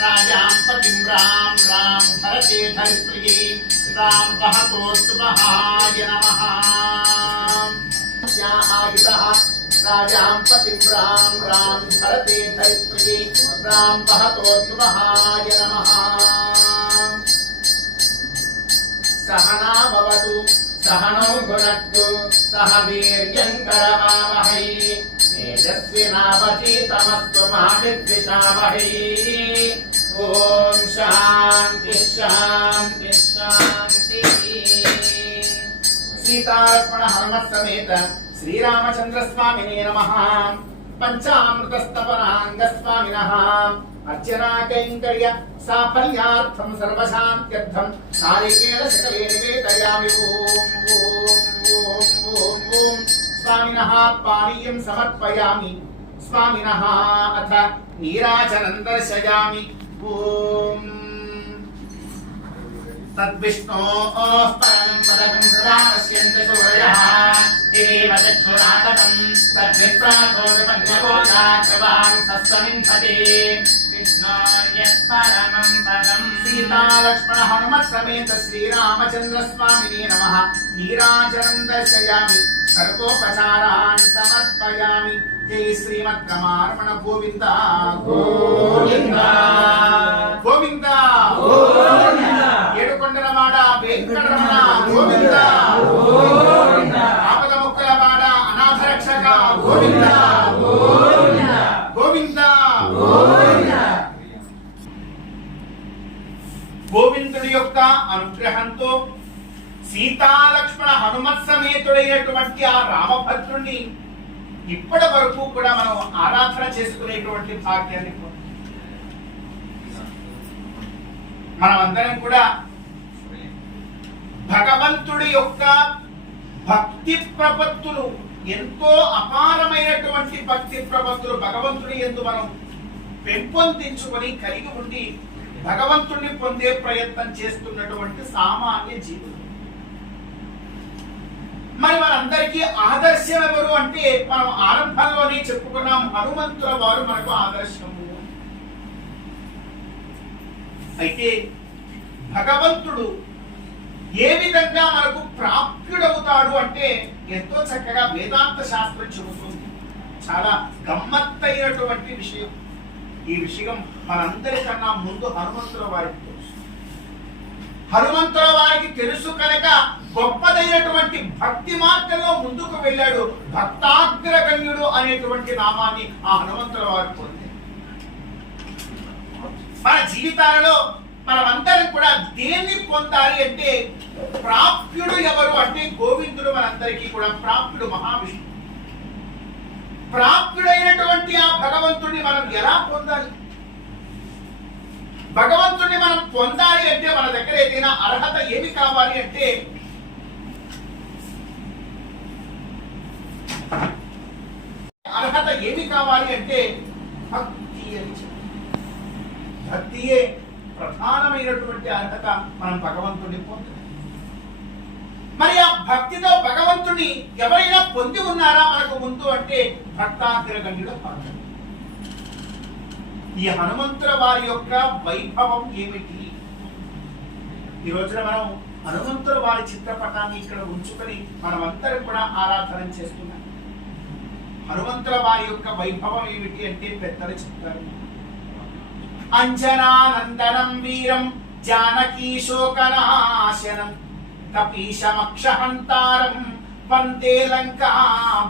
రాజాం పతిం రాం రాం భరతే ధరిత్రీ రాం వహతోస్తు మహాయ నమః ఆహితః రాజాం పతిం రాం రాం భరతే ధరిత్రీ రాం వహతోస్తు మహాయ నమః సహనా భవతు సహనౌ భునక్తు సహ వీర్యం కరవావహై తేజస్వినావధీతమస్తు మా విద్విషావహై ఓం శాంతి శాంతి శాంతి సీతాలక్ష్మణ హనుమత్ సమేత శ్రీరామచంద్ర స్వామినే నమః పంచామృత స్తవనాంగ స్వామినః అర్చనా కైంకర్య సాఫల్యార్థం సర్వశాంత్యర్థం నారికేళ శకలే నివేదయామి ఓం ఓం ఓం ఓం ఓం స్వామినః పానీయం సమర్పయామి స్వామినః అథ నీరాజనం దర్శయామి ఓం తద్విష్ణోః పరమం పదం సదా పశ్యంతి సూరయః దివేవ చక్షురాతతం తద్విప్రాసోదపన్యగోచాగ్రవాం సస్వమింహతే విష్ణోర్య పరమం పదం సీతాలక్ష్మణ హనుమత్ సమేత శ్రీరామచంద్ర స్వామినే నమః నీరాజనం దర్శయామి సర్వోపచారాన్ సమర్పయామి జై శ్రీమద్ రమారమణ గోవింద గోవింద గోవింద గోవింద ఏడుకొండలవాడ వెంకటరమణ గోవింద గోవింద ఆపద ముక్కలవాడ అనాథ రక్షక గోవింద గోవింద గోవింద గోవింద గోవిందుడి యొక్క అనుగ్రహంతో సీతాలక్ష్మణ హనుమత్ సమేతుడైనటువంటి ఆ రామభద్రుణ్ణి ఇప్పటి వరకు కూడా మనం ఆరాధన చేసుకునేటువంటి భాగ్యాన్ని మనమందరం కూడా భగవంతుడి యొక్క భక్తి ప్రపత్తులు ఎంతో అపారమైనటువంటి భక్తి ప్రపత్తులు భగవంతుడి యందు మనం పెంపొందించుకొని కలిగి ఉండి భగవంతుడిని పొందే ప్రయత్నం చేస్తున్నటువంటి సామాన్య జీవులు. మరి మనందరికీ ఆదర్శం ఎవరు అంటే మనం ఆరంభంలోనే చెప్పుకున్నాం, హనుమంతుల వారు మనకు ఆదర్శము. అయితే భగవంతుడు ఏ విధంగా మనకు ప్రాప్యుడవుతాడు అంటే ఎంతో చక్కగా వేదాంత శాస్త్రం చెబుతుంది. చాలా గమ్మత్తైనటువంటి విషయం. ఈ విషయం మనందరికన్నా ముందు హనుమంతుల వారికి తెలుసు. హనుమంతుల వారికి తెలుసు కనుక గొప్పదైనటువంటి భక్తి మార్గంలో ముందుకు వెళ్ళాడు. భక్తాగ్రగణ్యుడు అనేటువంటి నామాన్ని ఆ హనుమంతుల వారు పొందారు. మన జీవితాలలో మనమందరం కూడా దేన్ని పొందాలి అంటే ప్రాప్యుడు ఎవరు అంటే గోవిందుడు. మనందరికీ కూడా ప్రాప్యుడు మహావిష్ణువు. ప్రాప్యుడైనటువంటి ఆ భగవంతుడిని మనం ఎలా పొందాలి? భగవంతుడిని మనం పొందాలి అంటే మన దగ్గర ఏదైనా అర్హత ఏమి కావాలి అంటే భక్తి అని చెప్పారు. భక్తియే ప్రధానమైనటువంటి అర్హత మనం భగవంతుడిని పొందాలి. మరి ఆ భక్తితో భగవంతుని ఎవరైనా పొంది ఉన్నారా మనకు ముందు అంటే భక్తాగ్రగణ్యుడు హనుమంతుడు. ఈ హనుమంతుల వారి యొక్క వైభవం ఏమిటి? ఈ రోజున మనం హనుమంతుల వారి చిత్రపటాన్ని ఇక్కడ ఉంచుకొని మనమందరం కూడా ఆరాధన చేస్తున్నాం. హనుమంతుల వారి యొక్క వైభవం ఏమిటి అంటే పెద్దలు చెప్తారు. అంజనానందనం వీరం జానకీ శోకనాశనం కపీశమక్షహంతారం వందే లంకా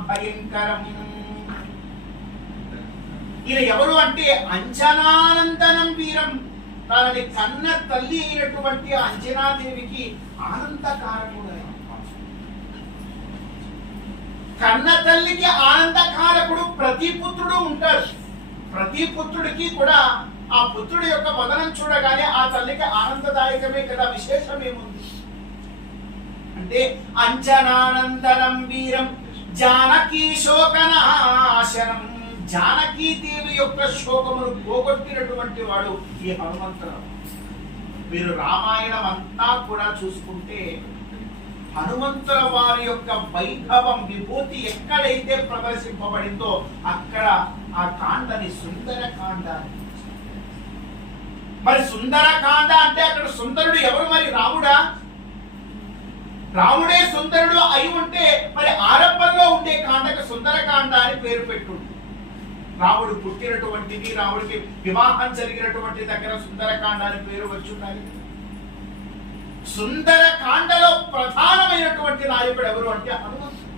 భయంకరం. ఈయన ఎవరు అంటే అంజనానందనం వీరం. తనని కన్న తల్లి అయినటువంటి అంజనాదేవికి ఆనందకారకుడు. కన్న తల్లికి ఆనందకారకుడు ప్రతి పుత్రుడు ఉంటాడు. ప్రతి పుత్రుడికి కూడా ఆ పుత్రుడి యొక్క వదనం చూడగానే ఆ తల్లికి ఆనందదాయకమే కదా, విశేషమేముంది అంటే అంజనానందనం వీరం జానకీ శోకనాశనం. జానకీదేవి యొక్క శోకమును పోగొట్టినటువంటి వాడు ఈ హనుమంతుడు. మీరు రామాయణం అంతా కూడా చూసుకుంటే హనుమంతుల వారి యొక్క వైభవం విభూతి ఎక్కడైతే ప్రదర్శింపబడిందో అక్కడ ఆ కాండని సుందరకాండ. మరి సుందరకాండ అంటే అక్కడ సుందరుడు ఎవరు? మరి రాముడా? రాముడే సుందరుడు అయి ఉంటే మరి ఆరంభంలో ఉండే కాండకు సుందరకాండ అని పేరు పెట్టుండు. రాముడు పుట్టినటువంటిది, రాముడికి వివాహం జరిగినటువంటి దగ్గర సుందరకాండ అని పేరు వచ్చి ఉండాలి. సుందరకాండలో ప్రధానమైనటువంటి నాయకుడు ఎవరు అంటే హనుమంతుడు.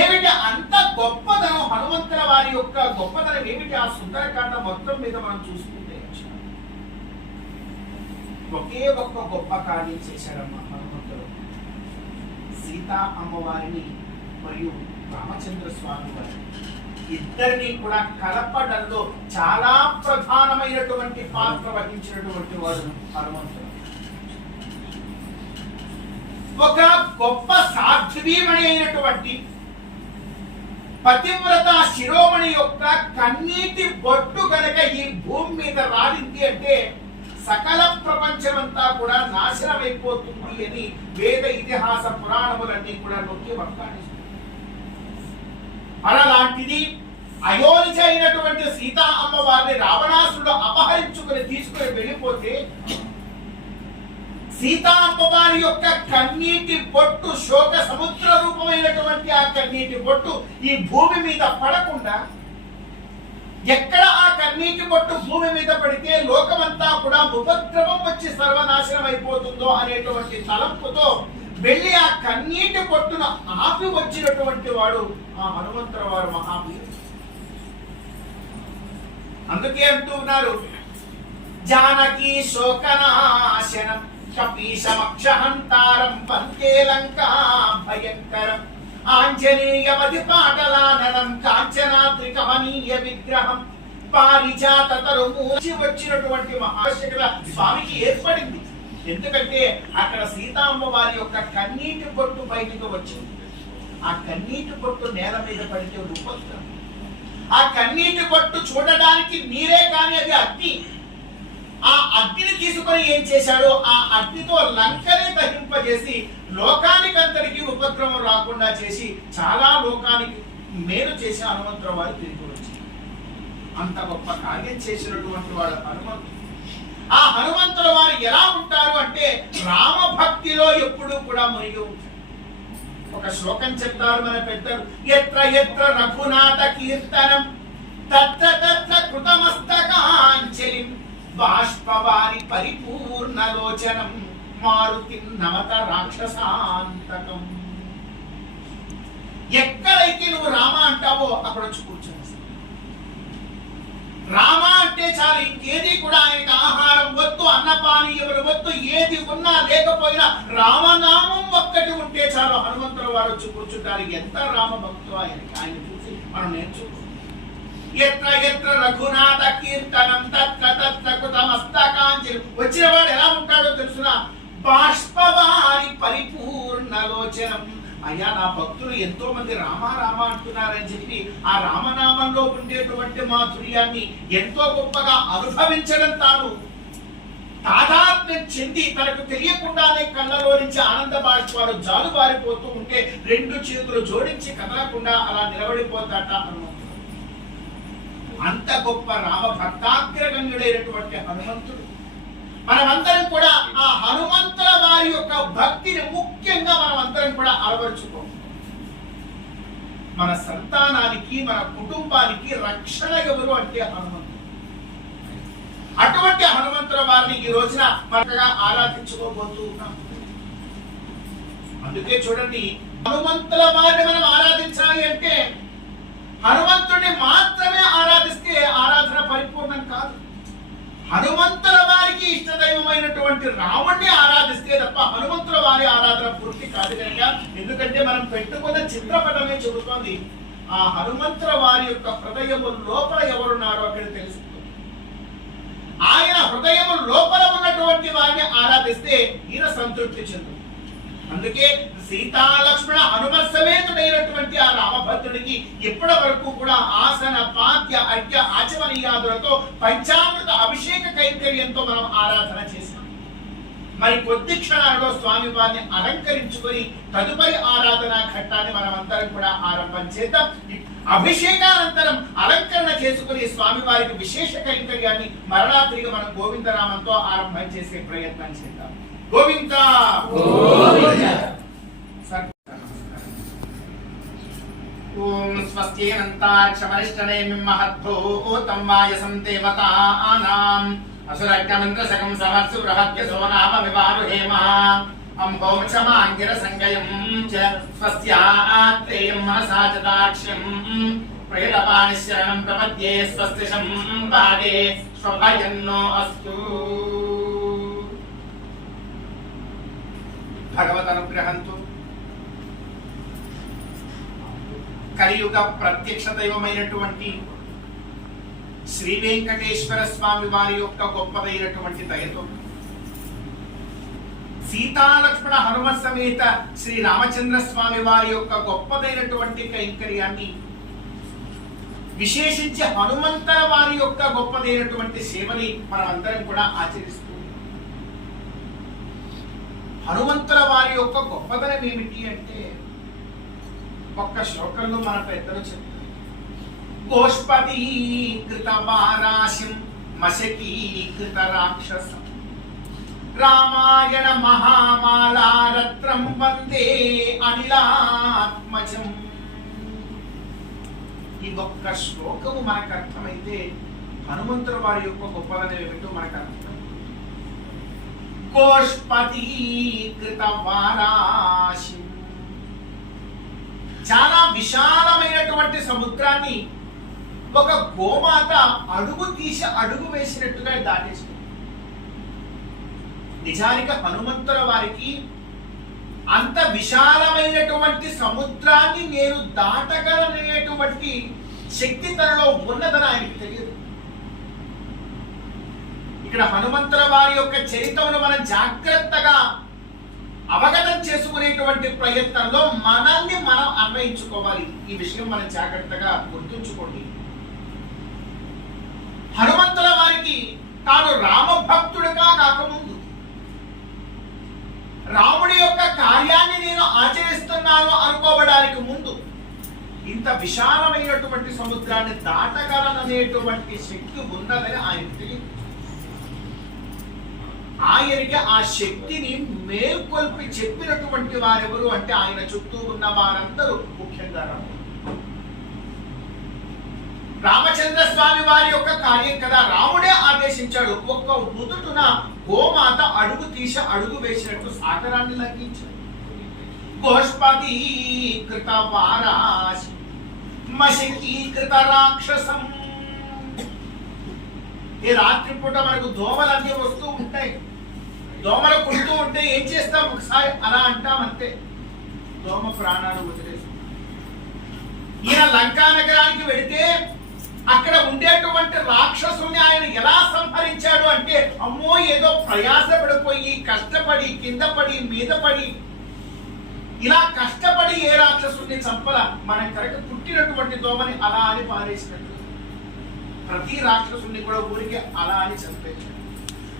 ఏమిటి అంత గొప్పదనం హనుమంతుల వారి యొక్క గొప్పదనం ఏమిటి? ఆ సుందరకాండ మొత్తం మీద మనం చూసుకుంటే ఒకే ఒక్క గొప్ప కార్యం చేశాడమ్మా హనుమంతుడు. సీతా అమ్మవారిని మరియు రామచంద్ర స్వామి వారిని ఇద్దరిని కూడా కలపడంలో చాలా ప్రధానమైనటువంటి పాత్ర వహించినటువంటి వాడు హనుమంతుడు. ఒక గొప్ప సాధ్వీమణి అయినటువంటి పతివ్రత శిరోమణి యొక్క కన్నీటి బొట్టు కనుక ఈ భూమి మీద రాలింది అంటే సకల ప్రపంచమంతా కూడా నాశనం అయిపోతుంది అని వేద ఇతిహాస పురాణములన్నీ కూడా నొక్కి వక్కాడిస్తుంది. అలాంటిది అయోనిజ అయినటువంటి సీతా అమ్మవారిని రావణాసురుడు అపహరించుకుని తీసుకుని వెళ్ళిపోతే సీతా అమ్మవారి యొక్క కన్నీటి బొట్టు, శోక సముద్ర రూపమైనటువంటి ఆ కన్నీటి బొట్టు ఈ భూమి మీద పడకుండా, ఎక్కడ ఆ కన్నీటి బొట్టు భూమి మీద పడితే లోకమంతా కూడా ఉపద్రవం వచ్చి సర్వనాశనం అయిపోతుందో అనేటువంటి తలంపుతో వెళ్ళి ఆ కన్నీటి బొట్టును ఆపి వచ్చినటువంటి వాడు ఆ హనుమంతుల వారు మహావీరుడు. అందుకే అంటూ ఉన్నారు, జానకి శోకనాశనం కపీశమక్షహంతారం వందే లంకా భయంకరం ఆంజనేయమధి పాటలాననం కాంచనాద్రికమనీయ విగ్రహం పారిజాత తరుమూర్చి వచ్చినటువంటి మహాశక్తుల స్వామికి ఏర్పడింది. ఎందుకంటే అక్కడ సీతామ్మ వారి యొక్క కన్నీటి బొట్టు బయటకు వచ్చింది. ఆ కన్నీటి బొట్టు నేల మీద పడితే ఉపద్రవం. ఆ కన్నీటి బొట్టు చూడడానికి నీరే కానీ అది అగ్ని. ఆ అగ్నిని తీసుకొని ఏం చేశాడు? ఆ అగ్నితో లంకనే దహింపజేసి లోకానికంతటికి ఉపద్రవం రాకుండా చేసి చాలా లోకానికి మేలు చేసి హనుమంతుల వారు తిరిగి వచ్చి అంత గొప్ప కార్యం చేసినటువంటి వాడు హనుమంతుడు. ఆ హనుమంతుల వారు ఎలా ఉంటారు అంటే రామ భక్తిలో ఎప్పుడూ కూడా మునిగి ఉంటారు. ఒక శ్లోకం చెప్తారు మన పెద్దలు, ఎత్ర ఎత్ర రఘునాథ కీర్తనం తత్ర తత్ర కృతమస్తకాంజలిం బాష్పవారి పరిపూర్ణలోచనం మారుతి నమత రాక్షసాంతకం. ఎక్కడైతే నువ్వు రామ అంటావో అక్కడ వచ్చి కూర్చొని రామ అంటే చాలు, ఇంకేది కూడా ఆయనకి ఆహారం వద్దు, అన్నపానీయములు వద్దు, ఏది ఉన్నా లేకపోయినా రామనామం ఒక్కటి ఉంటే చాలు హనుమంతుల వారు వచ్చి కూర్చుంటారు. ఎంత రామ భక్తులు ఆయనకి, ఆయన చూసి మనం నేర్చుకో. ఎత్ర ఎత్ర రఘునాథ కీర్తనం తత్ర తత్ర కృతమస్తకాంజలి. వచ్చిన వాడు ఎలా ఉంటాడో తెలుసునా? బాష్పవారి పరిపూర్ణలోచనం. అయ్యా నా భక్తులు ఎంతో మంది రామ రామ అంటున్నారని చెప్పి ఆ రామనామంలో ఉండేటువంటి మాధుర్యాన్ని ఎంతో గొప్పగా అనుభవించడం, తాను తాదాత్మ్యం చెంది తనకు తెలియకుండానే కళ్ళలో నుంచి ఆనంద బాష్పాలు జాలువారిపోతూ ఉంటే రెండు చేతులు జోడించి కదలకుండా అలా నిలబడిపోతాట హనుమంతుడు. అంత గొప్ప రామ భక్తాగ్రగణ్యుడైనటువంటి హనుమంతుడు. మనమందరం కూడా ఆ హనుమంతుల వారి యొక్క భక్తిని ముఖ్యంగా మనమందరం కూడా అలవరుచుకోవాలి. మన సంతానానికి, మన కుటుంబానికి రక్షణ ఎవరు అంటే హనుమంతుడు. అటువంటి హనుమంతుల వారిని ఈ రోజున మనగా ఆరాధించుకోబోతూ ఉన్నాం. అందుకే చూడండి, హనుమంతుల వారిని మనం ఆరాధించాలి అంటే హనుమంతుడిని మాత్రమే ఆరాధిస్తే ఆరాధన పరిపూర్ణం కాదు. హనుమంతుల వారికి ఇష్టదైవమైనటువంటి రాముణ్ణి ఆరాధిస్తే తప్ప హనుమంతుల వారి ఆరాధన పూర్తి కాదు కనుక, ఎందుకంటే మనం పెట్టుకున్న చిత్రపటమే చెబుతోంది ఆ హనుమంతుల వారి యొక్క హృదయము లోపల ఎవరున్నారో అక్కడ తెలుస్తుంది. ఆయన హృదయము లోపల ఉన్నటువంటి వారిని ఆరాధిస్తే ఈయన సంతృప్తి చెందు. అందుకే సీతా లక్ష్మణ హనుమత్ సమేతుడైనటువంటి ఆ రామభద్రుడికి ఇప్పటి వరకు కూడా ఆసన పాద్య అర్ఘ్య ఆచమనీయాదులతో పంచామృత అభిషేక కైంకర్యంతో మనం ఆరాధన చేసాం. మరి కొద్ది క్షణాల్లో స్వామి వారిని అలంకరించుకొని తదుపరి ఆరాధనా ఘట్టాన్ని మనమందరం కూడా ఆరంభం చేద్దాం. అభిషేకానంతరం అలంకరణ చేసుకుని స్వామి వారికి విశేష కైంకర్యాన్ని మరలా తిరిగి మనం గోవిందనామంతో ఆరంభం చేసే ప్రయత్నం చేద్దాం. గోవింద ఓం స్వస్త్యేనంతాక్షమరిష్టనేమిం మహద్భూతం వాయసం దేవతానాం అసురర్గమంత్రసకం సమర్సు బృహద్యసో నామ వివారుహేమ అంభోం క్షమాంగిర సంగయం చ స్వస్యాత్రేయం మనసా చ దాక్ష్యం ప్రేతపాణి శరణం ప్రపద్యే స్వస్తిషం భాగే స్వభయన్నో అస్తు. భగవదనుగ్రహంతో కలియుగ ప్రత్యక్ష దైవమైనటువంటి శ్రీ వెంకటేశ్వర స్వామి వారి యొక్క గొప్పదైనటువంటి దయతో సీతాలక్ష్మణ హనుమ సమేత శ్రీ రామచంద్ర స్వామి వారి యొక్క గొప్పదైనటువంటి కైంకర్యాన్ని విశేషించి హనుమంతర వారి యొక్క గొప్పదైనటువంటి సేవని మనమందరం కూడా ఆచరిస్తూ హనుమంతుల వారి యొక్క గొప్పదనం ఏమిటి అంటే ఒక్క శ్లోకంలో మన పెద్దలు చెప్తారు. గోష్పదీకృత వారాశిం మశకీకృత రాక్షసం రామాయణ మహామాలారత్రం వందే అనిలాత్మజం. ఈ ఒక్క శ్లోకము మనకు అర్థమైతే హనుమంతుల వారి యొక్క గొప్పదనం ఏమిటో మనకు అర్థం. గోష్పదీకృత వారాశిం, చాలా విశాలమైనటువంటి సముద్రాన్ని ఒక గోమాత అడుగు తీసి అడుగు వేసినట్టుగా దాటేస్తుంది. నిజానికి హనుమంతుల వారికి అంత విశాలమైనటువంటి సముద్రాన్ని నేను దాటగలనేటువంటి శక్తి తనలో ఉన్నదని ఆయనకి తెలియదు. ఇక్కడ హనుమంతుల వారి యొక్క చరిత్రను మనం జాగ్రత్తగా అవగతం చేసుకునేటువంటి ప్రయత్నంలో మనల్ని మనం అన్వయించుకోవాలి. ఈ విషయం మనం జాగ్రత్తగా గుర్తుంచుకోండి. హనుమంతుల వారికి తాను రామభక్తుడిగా కాకముందు రాముడి యొక్క కార్యాన్ని నేను ఆచరిస్తున్నాను అనుకోవడానికి ముందు ఇంత విశాలమైనటువంటి సముద్రాన్ని దాటగలననేటువంటి శక్తి ఉన్నదని ఆయనకు తెలియదు. ఆయనకి ఆ శక్తిని మేల్కొల్పి చెప్పినటువంటి వారెవరు అంటే ఆయన చుట్టూ ఉన్న వారందరూ, ముఖ్యంగా రామచంద్ర స్వామి వారి యొక్క కార్యం కదా, రాముడే ఆదేశించాడు. ఒక్క ముదుటున గోమాత అడుగు తీసి అడుగు వేసినట్టు సాగరాన్ని లంఘించాడు. గోష్పదీకృత వారాశి మశకీకృత రాక్షసం. ఈ రాత్రిపూట మనకు దోమలన్నీ వస్తూ ఉంటాయి. దోమలు కుడుతూ ఉంటే ఏం చేస్తాం? ఒకసారి అలా అంటాం అంతే, దోమ ప్రాణాలు వదిలేస్తాం. ఈయన లంకా నగరానికి వెళితే అక్కడ ఉండేటువంటి రాక్షసుని ఆయన ఎలా సంహరించాడు అంటే, అమ్మో ఏదో ప్రయాస పడిపోయి కష్టపడి కింద పడి మీద పడి ఇలా కష్టపడి ఏ రాక్షసుని చంపల, మనం కరెక్ట్ పుట్టినటువంటి దోమని అలా అని పారేసినట్టు ప్రతి రాక్షసుని కూడా ఊరికి అలా అని చంపేశాడు.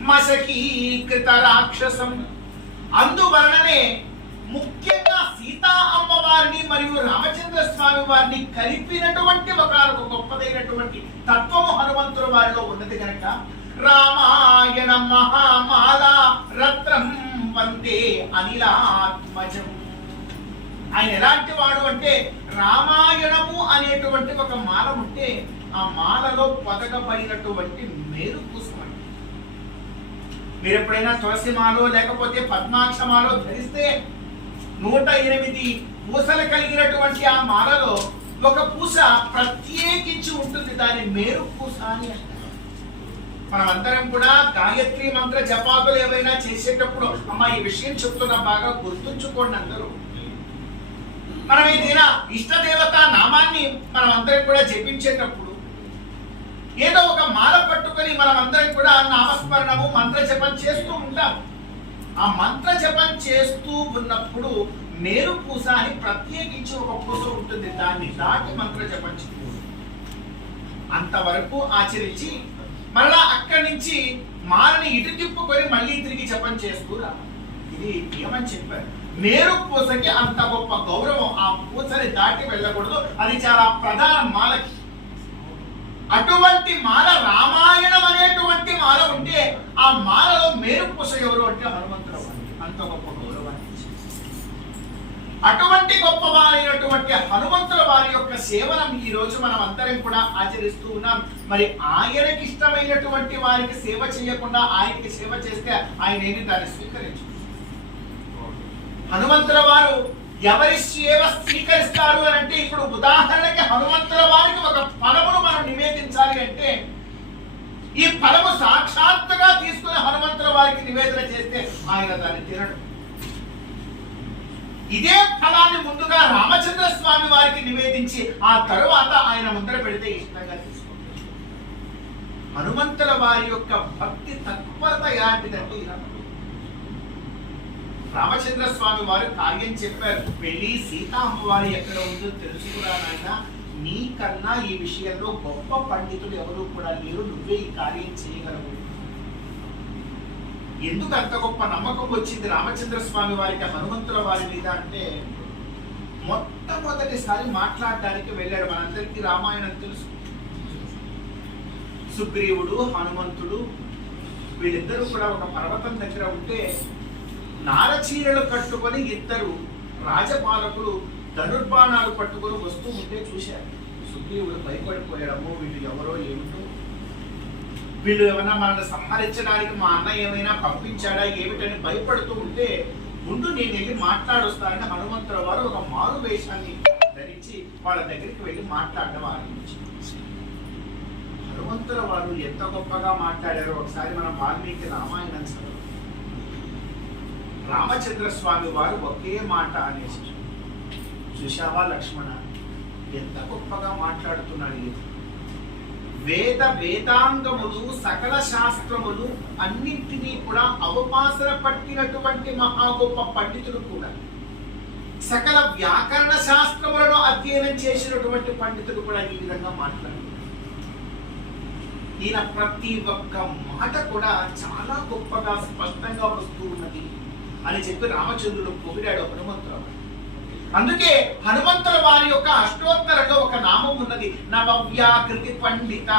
మశకీకృత రాక్షసం. అందువలననే ముఖ్యంగా సీతా అమ్మవారిని మరియు రామచంద్ర స్వామి వారిని కలిపినటువంటి ఒక గొప్పదైనటువంటి తత్వము హనుమంతుల వారిలో ఉన్నది కనుక రామాయణ మహామాల రత్నం వందే అనిలాత్మజం. ఆయన ఎలాంటి వాడు అంటే, రామాయణము అనేటువంటి ఒక మాల ఉంటే ఆ మాలలో పొదగబడినటువంటి మేరు పుష్పం. మీరు ఎప్పుడైనా తులసి మాలో లేకపోతే పద్మాక్షమాలో ధరిస్తే 108 పూసలు కలిగినటువంటి ఆ మాలలో ఒక పూస ప్రత్యేకించి ఉంటుంది. దాని మేరు పూస అని అంటారు. మనమందరం కూడా గాయత్రి మంత్ర జపాదులు ఏవైనా చేసేటప్పుడు అమ్మ ఈ విషయం చెప్తున్నా, బాగా గుర్తుంచుకోండి అందరూ. మనం ఏదైనా ఇష్టదేవత నామాన్ని మనం అందరం కూడా జపించేటప్పుడు ఏదో ఒక మాల పట్టుకొని మనం అందరం కూడా నామస్మరణము మంత్ర జపం చేస్తూ ఉంటాం. ఆ మంత్ర జపం చేస్తూ ఉన్నప్పుడు మేరు పూస అని ప్రత్యేకించి ఒక పూస ఉంటుంది. దాన్ని దాటి మంత్ర జపం చేయకూడదు. అంతవరకు ఆచరించి మరలా అక్కడి నుంచి మాలని ఇటు తిప్పుకొని మళ్ళీ తిరిగి జపం చేస్తూ రా. ఇది ఏమని చెప్పారు? మేరు పూసకి అంత గొప్ప గౌరవం. ఆ పూసని దాటి వెళ్ళకూడదు, అది చాలా ప్రధాన మాలకి. అటువంటి మాల రామాయణం అనేటువంటి మాల ఉంటే ఆ మాలలో మేరు పూస ఎవరు అంటే హనుమంతుడు. అంత గొప్ప గౌరవాన్ని అటువంటి గొప్ప వారైనటువంటి హనుమంతుల వారి యొక్క సేవనం ఈ రోజు మనం అందరం కూడా ఆచరిస్తూ ఉన్నాం. మరి ఆయనకి ఇష్టమైనటువంటి వారికి సేవ చేయకుండా ఆయనకి సేవ చేస్తే ఆయన ఏమి దాన్ని స్వీకరించు. హనుమంతుల వారు ఎవరి సేవ స్వీకరిస్తారు అని అంటే, ఇప్పుడు ఉదాహరణకి హనుమంతుల వారికి ఒక ఫలమును మనం నివేదించాలి అంటే ఈ ఫలము సాక్షాత్తుగా తీసుకుని హనుమంతుల వారికి నివేదన చేస్తే ఆయన దాన్ని తినడు. ఇదే ఫలాన్ని ముందుగా రామచంద్ర స్వామి వారికి నివేదించి ఆ తరువాత ఆయన ముందర పెడితే ఇష్టంగా తీసుకుంటారు. హనుమంతుల వారి యొక్క భక్తి తత్పరత ఎలాంటిదంటే ఇలా. రామచంద్ర స్వామి వారు కార్యం చెప్పారు, వెళ్ళి సీతా అమ్మవారి ఎక్కడ ఉందో తెలుసుకురా నాయన, నీకన్నా ఈ విషయంలో గొప్ప పండితులు ఎవరు కూడా లేరు, నువ్వే ఈ కార్యం చేయగలవు. ఎందుకు అంత గొప్ప నమ్మకం వచ్చింది రామచంద్ర స్వామి వారికి హనుమంతుల వారి మీద అంటే, మొట్టమొదటిసారి మాట్లాడడానికి వెళ్ళాడు. మనందరికీ రామాయణం తెలుసు. సుగ్రీవుడు, హనుమంతుడు వీళ్ళిద్దరూ కూడా ఒక పర్వతం దగ్గర ఉంటే నారచీరలు కట్టుకొని ఇద్దరు రాజపాలకులు ధనుర్బాణాలు పట్టుకొని వస్తూ ఉంటే చూశారు. సుగ్రీవుడు భయపడిపోయాడము, వీళ్ళు ఎవరో ఏమిటో, వీళ్ళు ఏమన్నా మనల్ని సంహరించడానికి మా అన్న ఏమైనా పంపించాడా ఏమిటని భయపడుతూ ఉంటే, ముందు నేను వెళ్ళి మాట్లాడొస్తానని హనుమంతుల వారు ఒక మారు వేషాన్ని ధరించి వాళ్ళ దగ్గరికి వెళ్ళి మాట్లాడడం ఆరంభించారు. హనుమంతుల వారు ఎంత గొప్పగా మాట్లాడారో ఒకసారి మనం వాల్మీకి రామాయణం చదువు. రామచంద్ర స్వామి వారు ఒకే మాట అనేసి, చూశావా లక్ష్మణ ఎంత గొప్పగా మాట్లాడుతున్నాడు. వేద వేదాంగములు సకల శాస్త్రములు అన్నింటినీ కూడా అవపాసన పట్టినటువంటి మహా గొప్ప పండితులు కూడా, సకల వ్యాకరణ శాస్త్రములను అధ్యయనం చేసినటువంటి పండితులు కూడా ఈ విధంగా మాట్లాడారు. ఈయన ప్రతి ఒక్క మాట కూడా చాలా గొప్పగా స్పష్టంగా వస్తూ ఉన్నది అని చెప్పి రామచంద్రుడు పొగిడాడు హనుమంతుల వారు. అందుకే హనుమంతుల వారి యొక్క అష్టోత్తరంలో ఒక నామం ఉన్నది, నవవ్యాకృతి పండిత.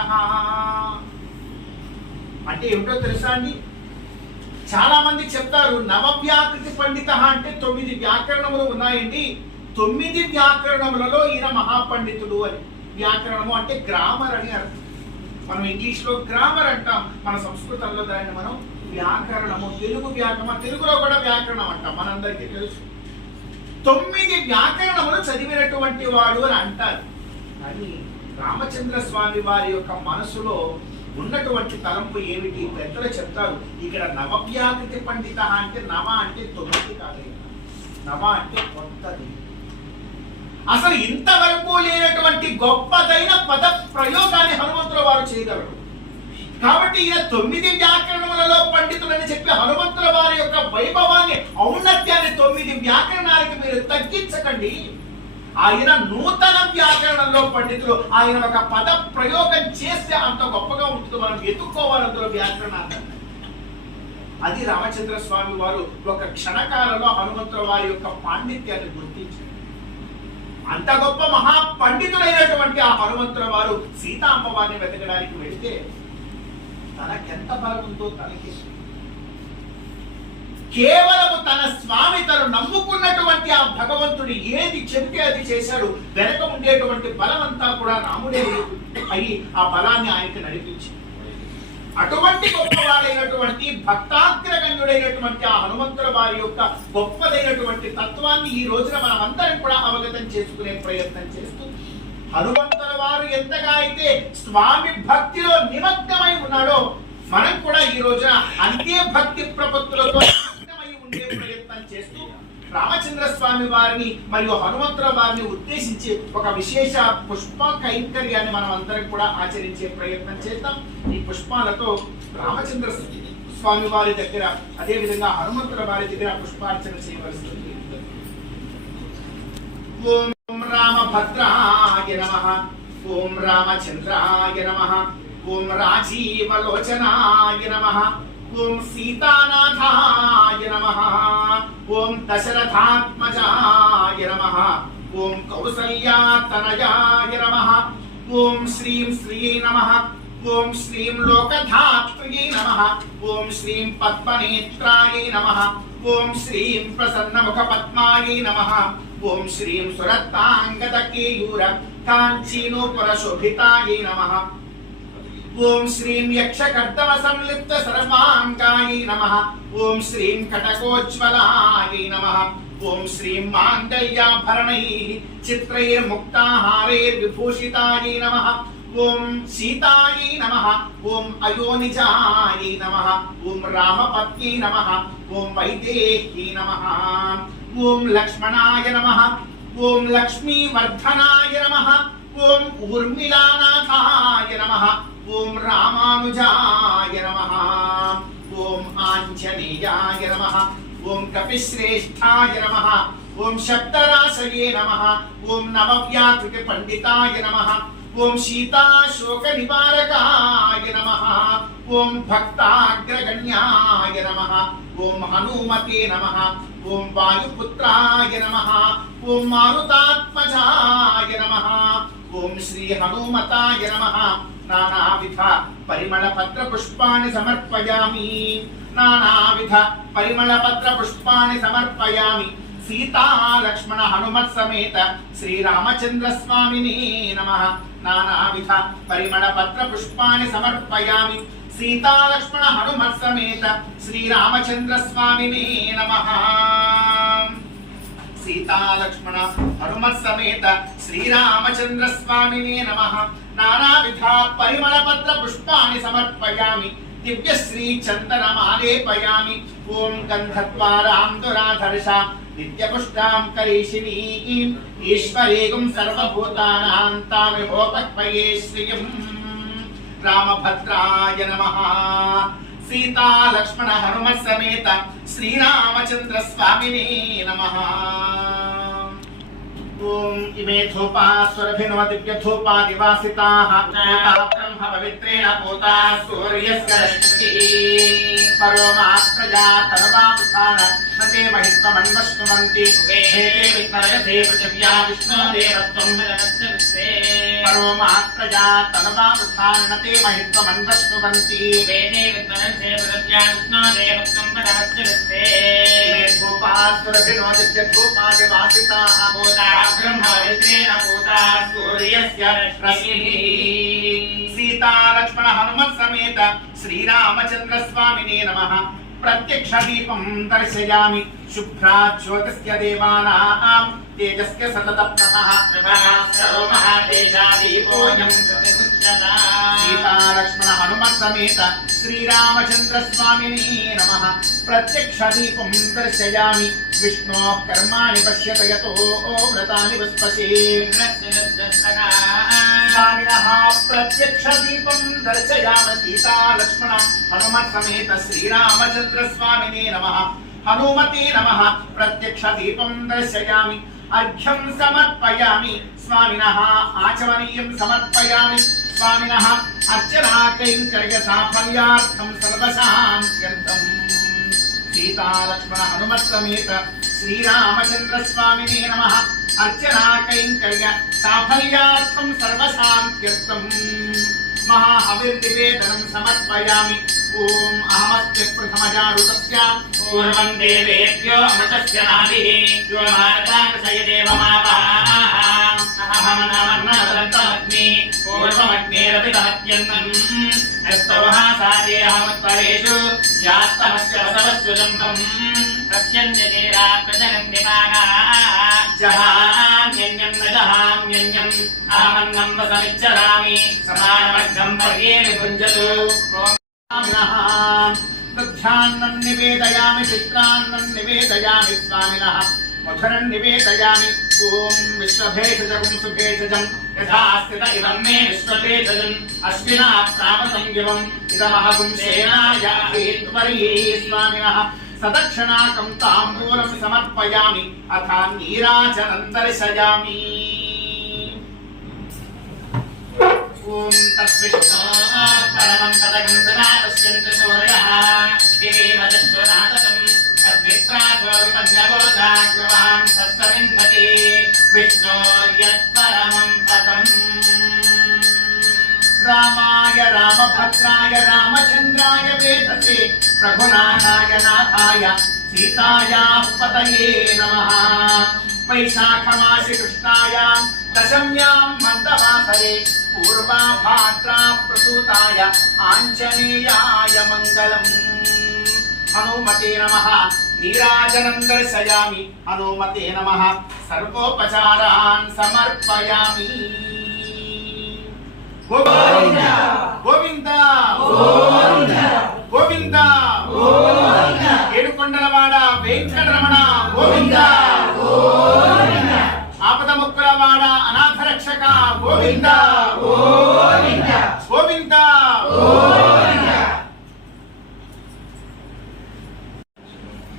అంటే ఏమిటో తెలుసా అండి? చాలా మంది చెప్తారు నవవ్యాకృతి పండిత అంటే 9 వ్యాకరణములు ఉన్నాయండి, 9 వ్యాకరణములలో ఈయన మహాపండితుడు అని. వ్యాకరణము అంటే గ్రామర్ అని అర్థం. మనం ఇంగ్లీష్ లో గ్రామర్ అంటాం, మన సంస్కృతంలో దాన్ని మనం వ్యాకరణము, తెలుగు వ్యాకరణం, తెలుగులో కూడా వ్యాకరణం అంటాం, మనందరికీ తెలుసు. 9 వ్యాకరణములు చదివినటువంటి వాడు అని అంటారు. కానీ రామచంద్ర స్వామి వారి యొక్క మనసులో ఉన్నటువంటి తలంపు ఏమిటి? పెద్దలు చెప్తారు, ఇక్కడ నవవ్యాకృతి పండిత అంటే నవ అంటే 9 కాదు, నవ అంటే కొత్తది. అసలు ఇంతవరకు లేనటువంటి గొప్పదైన పద ప్రయోగాన్ని హనుమంతుల వారు చేయగలరు. కాబట్టి ఈయన 9 వ్యాకరణములలో పండితులని చెప్పి హనుమంతుల వారి యొక్క వైభవాన్ని, ఔన్నత్యాన్ని 9 వ్యాకరణాలకి మీరు తగ్గించకండి. ఆయన నూతన వ్యాకరణంలో పండితులు. ఆయన ఒక పద ప్రయోగం చేస్తే అంత గొప్పగా ఉంటుంది, మనం ఎత్తుక్కోవాలి అందులో వ్యాకరణాన్ని. అది రామచంద్ర స్వామి వారు ఒక క్షణకాలంలో హనుమంతుల వారి యొక్క పాండిత్యాన్ని గుర్తించారు. అంత గొప్ప మహా పండితులైనటువంటి ఆ హనుమంతుల వారు సీతా అమ్మవారిని వెతకడానికి వెళితే తనకెంత బలం ఉందో తనకి, కేవలము తన స్వామి తను నమ్ముకున్నటువంటి ఆ భగవంతుడు ఏది చెబితే అది చేశాడు. వెనక ఉండేటువంటి బలం అంతా కూడా రాముడే అయి ఆ బలాన్ని ఆయనకి నడిపించి, అటువంటి గొప్పవాడైనటువంటి భక్తాగ్రగణ్యుడైనటువంటి ఆ హనుమంతుల వారి యొక్క గొప్పదైనటువంటి తత్వాన్ని ఈ రోజున మనం అందరం కూడా అవగతం చేసుకునే ప్రయత్నం చేస్తూ, హనుమంతుల వారు ఎంతగా అయితే స్వామి భక్తిలో నిమగ్నమై ఉన్నాడో, మనం కూడా ఈ రోజున అంతే భక్తి ప్రపత్తులతో నిమగ్నమై ఉండే ప్రయత్నం చేస్తూ రామచంద్ర స్వామి వారిని మరియు హనుమంతుల వారిని ఉద్దేశించి ఒక విశేష పుష్ప కైంకర్యాన్ని మనం అందరం కూడా ఆచరించే ప్రయత్నం చేద్దాం. ఈ పుష్పాలతో రామచంద్ర స్వామి వారి దగ్గర, అదే విధంగా హనుమంతుల వారి దగ్గర పుష్పార్చన చేయవలసింది. ఓం రామభద్రాయ నమః, ఓం రామచంద్రాయ నమః, ఓం రాజీవలోచనాయ నమః ఓం సీతానాథాయ నమః ఓం దశరథాత్మజాయ నమః ఓం కౌసల్యాతనయాయ నమః ఓం శ్రీం శ్రీయై నమః ఓం శ్రీం లోకధాత్రియై నమః ఓం శ్రీం పద్మనేత్రాయై నమః ఓం శ్రీం ప్రసన్నముఖపద్మాయై నమః ఓం శ్రీం సురత్తాంగదకేయూర కాంచీనూపురశోభితాయై నమః ఓం శ్రీం యక్షకర్దమ సంలిప్త సర్వాంగాయై నమః ఓం శ్రీం కటకోజ్వలాయై నమః ఓం శ్రీం మాంగళ్యాభరణైః చిత్రైర్ముక్తాహారైర్విభూషితాయై నమః ఓం సీతాయై నమః ఓం అయోనిజాయై నమః ఓం రామపత్న్యై నమః ఓం వైదేహ్యై నమః ఓం లక్ష్మణాయ నమః ఓం లక్ష్మీవర్ధనాయ నమః ఓం ఊర్మిళానాథాయ నమః ఓం రామానుజాయ నమః ఓం ఆంజనేయాయ నమః ఓం కపిశ్రేష్ఠాయ నమః ఓం శబ్దరాశయే నమః ఓం నవవ్యాకృతి పండితాయ నమః ఓం సీతాశోక నివారకాయ నమః ఓం భక్తాగ్రగణ్యాయ నమః ఓం హనుమతే నమః ఓం వాయుపుత్రాయ నమః ఓం మారుతాత్మజాయ నమః ఓం శ్రీ హనుమతాయ నమః నానావిధ పరిమళపత్ర పుష్పాన్ని సమర్పయామి నానావిధ పరిమళపత్ర పుష్పాన్ని సమర్పయామి సీతా లక్ష్మణ హనుమత్ సమేత శ్రీరామచంద్ర స్వామినే నమః నానావిధ పరిమళపత్ర పుష్పాన్ని సమర్పయామి సీతా లక్ష్మణ హనుమత్ సమేత శ్రీరామచంద్ర స్వామినే నమః సీతా లక్ష్మణ హనుమత్ సమేత శ్రీరామచంద్ర స్వామినే నమః నానావిధ పరిమళపత్ర పుష్పాన్ని సమర్పయామి దివ్యశ్రీ చందనమాలేపయామి ఓం గంధద్వారాంధురాధర్ష నిత్యపుష్టాం కరీషిణీం ఈశ్వరేగం సర్వభూతానాం తామిహోపక్వయే శ్రియం రామభద్రాయ నమః సీతా లక్ష్మణ హనుమత్ సమేత శ్రీరామచంద్ర స్వామినే నమః ఓం ఇమే ధూపాస్వరభినవ దివ్యధూపా నివాసితాః బ్రహ్మ పవిత్రేణ పూతా సూర్యస్య రశ్మిః పరోమాత్రజా తనవాపుస్థాన నతే మహిత్వమన్వశ్నువంతి వేదే విఘ్నయసే పృథివ్యా విష్ణోదేవత్వం విరమస్యస్తే పరోమాత్రజా తనవాపుస్థాన నతే మహిత్వమన్వశ్నువంతి వేదే విఘ్నయసే పృథివ్యా విష్ణోదేవత్వం విరమస్యస్తే ఇమే ధూపాస్వరభినవ దివ్యధూపా నివాసితాః పూతా బ్రహ్మ పవిత్రేణ పూతా సూర్యస్య రశ్మిః సీతా లక్ష్మణ హనుమత్ సమేత శ్రీరామచంద్ర స్వామినే నమః ప్రత్యక్ష దీపం దర్శయామి శుభ్రా జ్యోతిస్య దేవానాం తేజస్య సతత ప్రభః ప్రభాస్రో మహాతేజా దీపోయం సీతా లక్ష్మణ హనుమత్ సమేత శ్రీరామచంద్ర స్వామినే నమః ప్రత్యక్ష దీపం దర్శయామి విష్ణో కర్మాణి పశ్యత యతో వ్రతాని వస్పశే స్వామినః ప్రత్యక్ష దీపం దర్శయామి సీతా లక్ష్మణ హనుమత్ సమేత శ్రీరామచంద్ర స్వామినే నమః హనుమతే నమః ప్రత్యక్ష దీపం దర్శయామి అర్ఘ్యం సమర్పయామి స్వామినః ఆచమనీయం సమర్పయామి స్వామినః అర్చనా కైంకర్య సాఫల్యార్థం సర్వశాంత్యర్థం సీతా లక్ష్మణ హనుమత్ సమేత శ్రీరామచంద్ర స్వామినే నమః అర్చనా కైంకర్య సాఫల్యార్థం సర్వశాంత్యర్థం మహాహవిర్నివేదనం సమర్పయామి ఓం అహమస్య ప్రథమజారుతస్య పూర్వం దేవేభ్యో అమృతస్య నాభిః యో మారతాకసయ దేవమావాహ అహమనమర్ణవదంతమగ్ని పూర్వమగ్నేరపితమత్యంతం అస్తవః సాదేహమత్పరేషు యాస్తమస్య వసవస్సుజంతం తస్యన్యదేరాత్మజనం నిమానా జహామ్యన్యం న జహామ్యన్యం ఆమన్నం వసమిచ్చరామి సమానమగ్నం పర్యే విభుంజతు దధ్యాన్నం నివేదయామి చిత్రాన్నం నివేదయామి స్వామినః మధురం నివేదయామి ఓం విశ్వభేషజం సుభేషజం యథా స్థిత ఇదం మే విశ్వభేషజం అశ్వినా ప్రామసంయమం ఇదమహగుం సేనాయ హేత్వర్యే స్వామినః సదక్షిణాకం తాంబూలం సమర్పయామి అథ నీరాజనం దర్శయామి ఓం तद्विष्णो परमं पदकं सदा पश्यन्ति सूर्यः दिवेव दक्षुनातकं तद्विप्रासो विमन्यवोदाग्रवां तत्सविन्धति विष्णोर्यत्परमं पदम् रामाय रामभद्राय रामचन्द्राय वेधसे रघुनाथाय नाथाय सीतायाः पतये नमः वैशाखमासि कृष्णायां दशम्यां मन्दवासरे पूर्वाभाद्रा प्रसूताय आञ्जनेयाय मङ्गलम् हनुमते नमः नीराजनं दर्शयामि हनुमते नमः सर्वोपचारान् समर्पयामि गोविंद गोविंद गोविंद ఏడుకొండలవాడ వెంకటరమణ గోవింద ఆపదముక్కులవాడ అనాథ రక్షక గోవింద గోవింద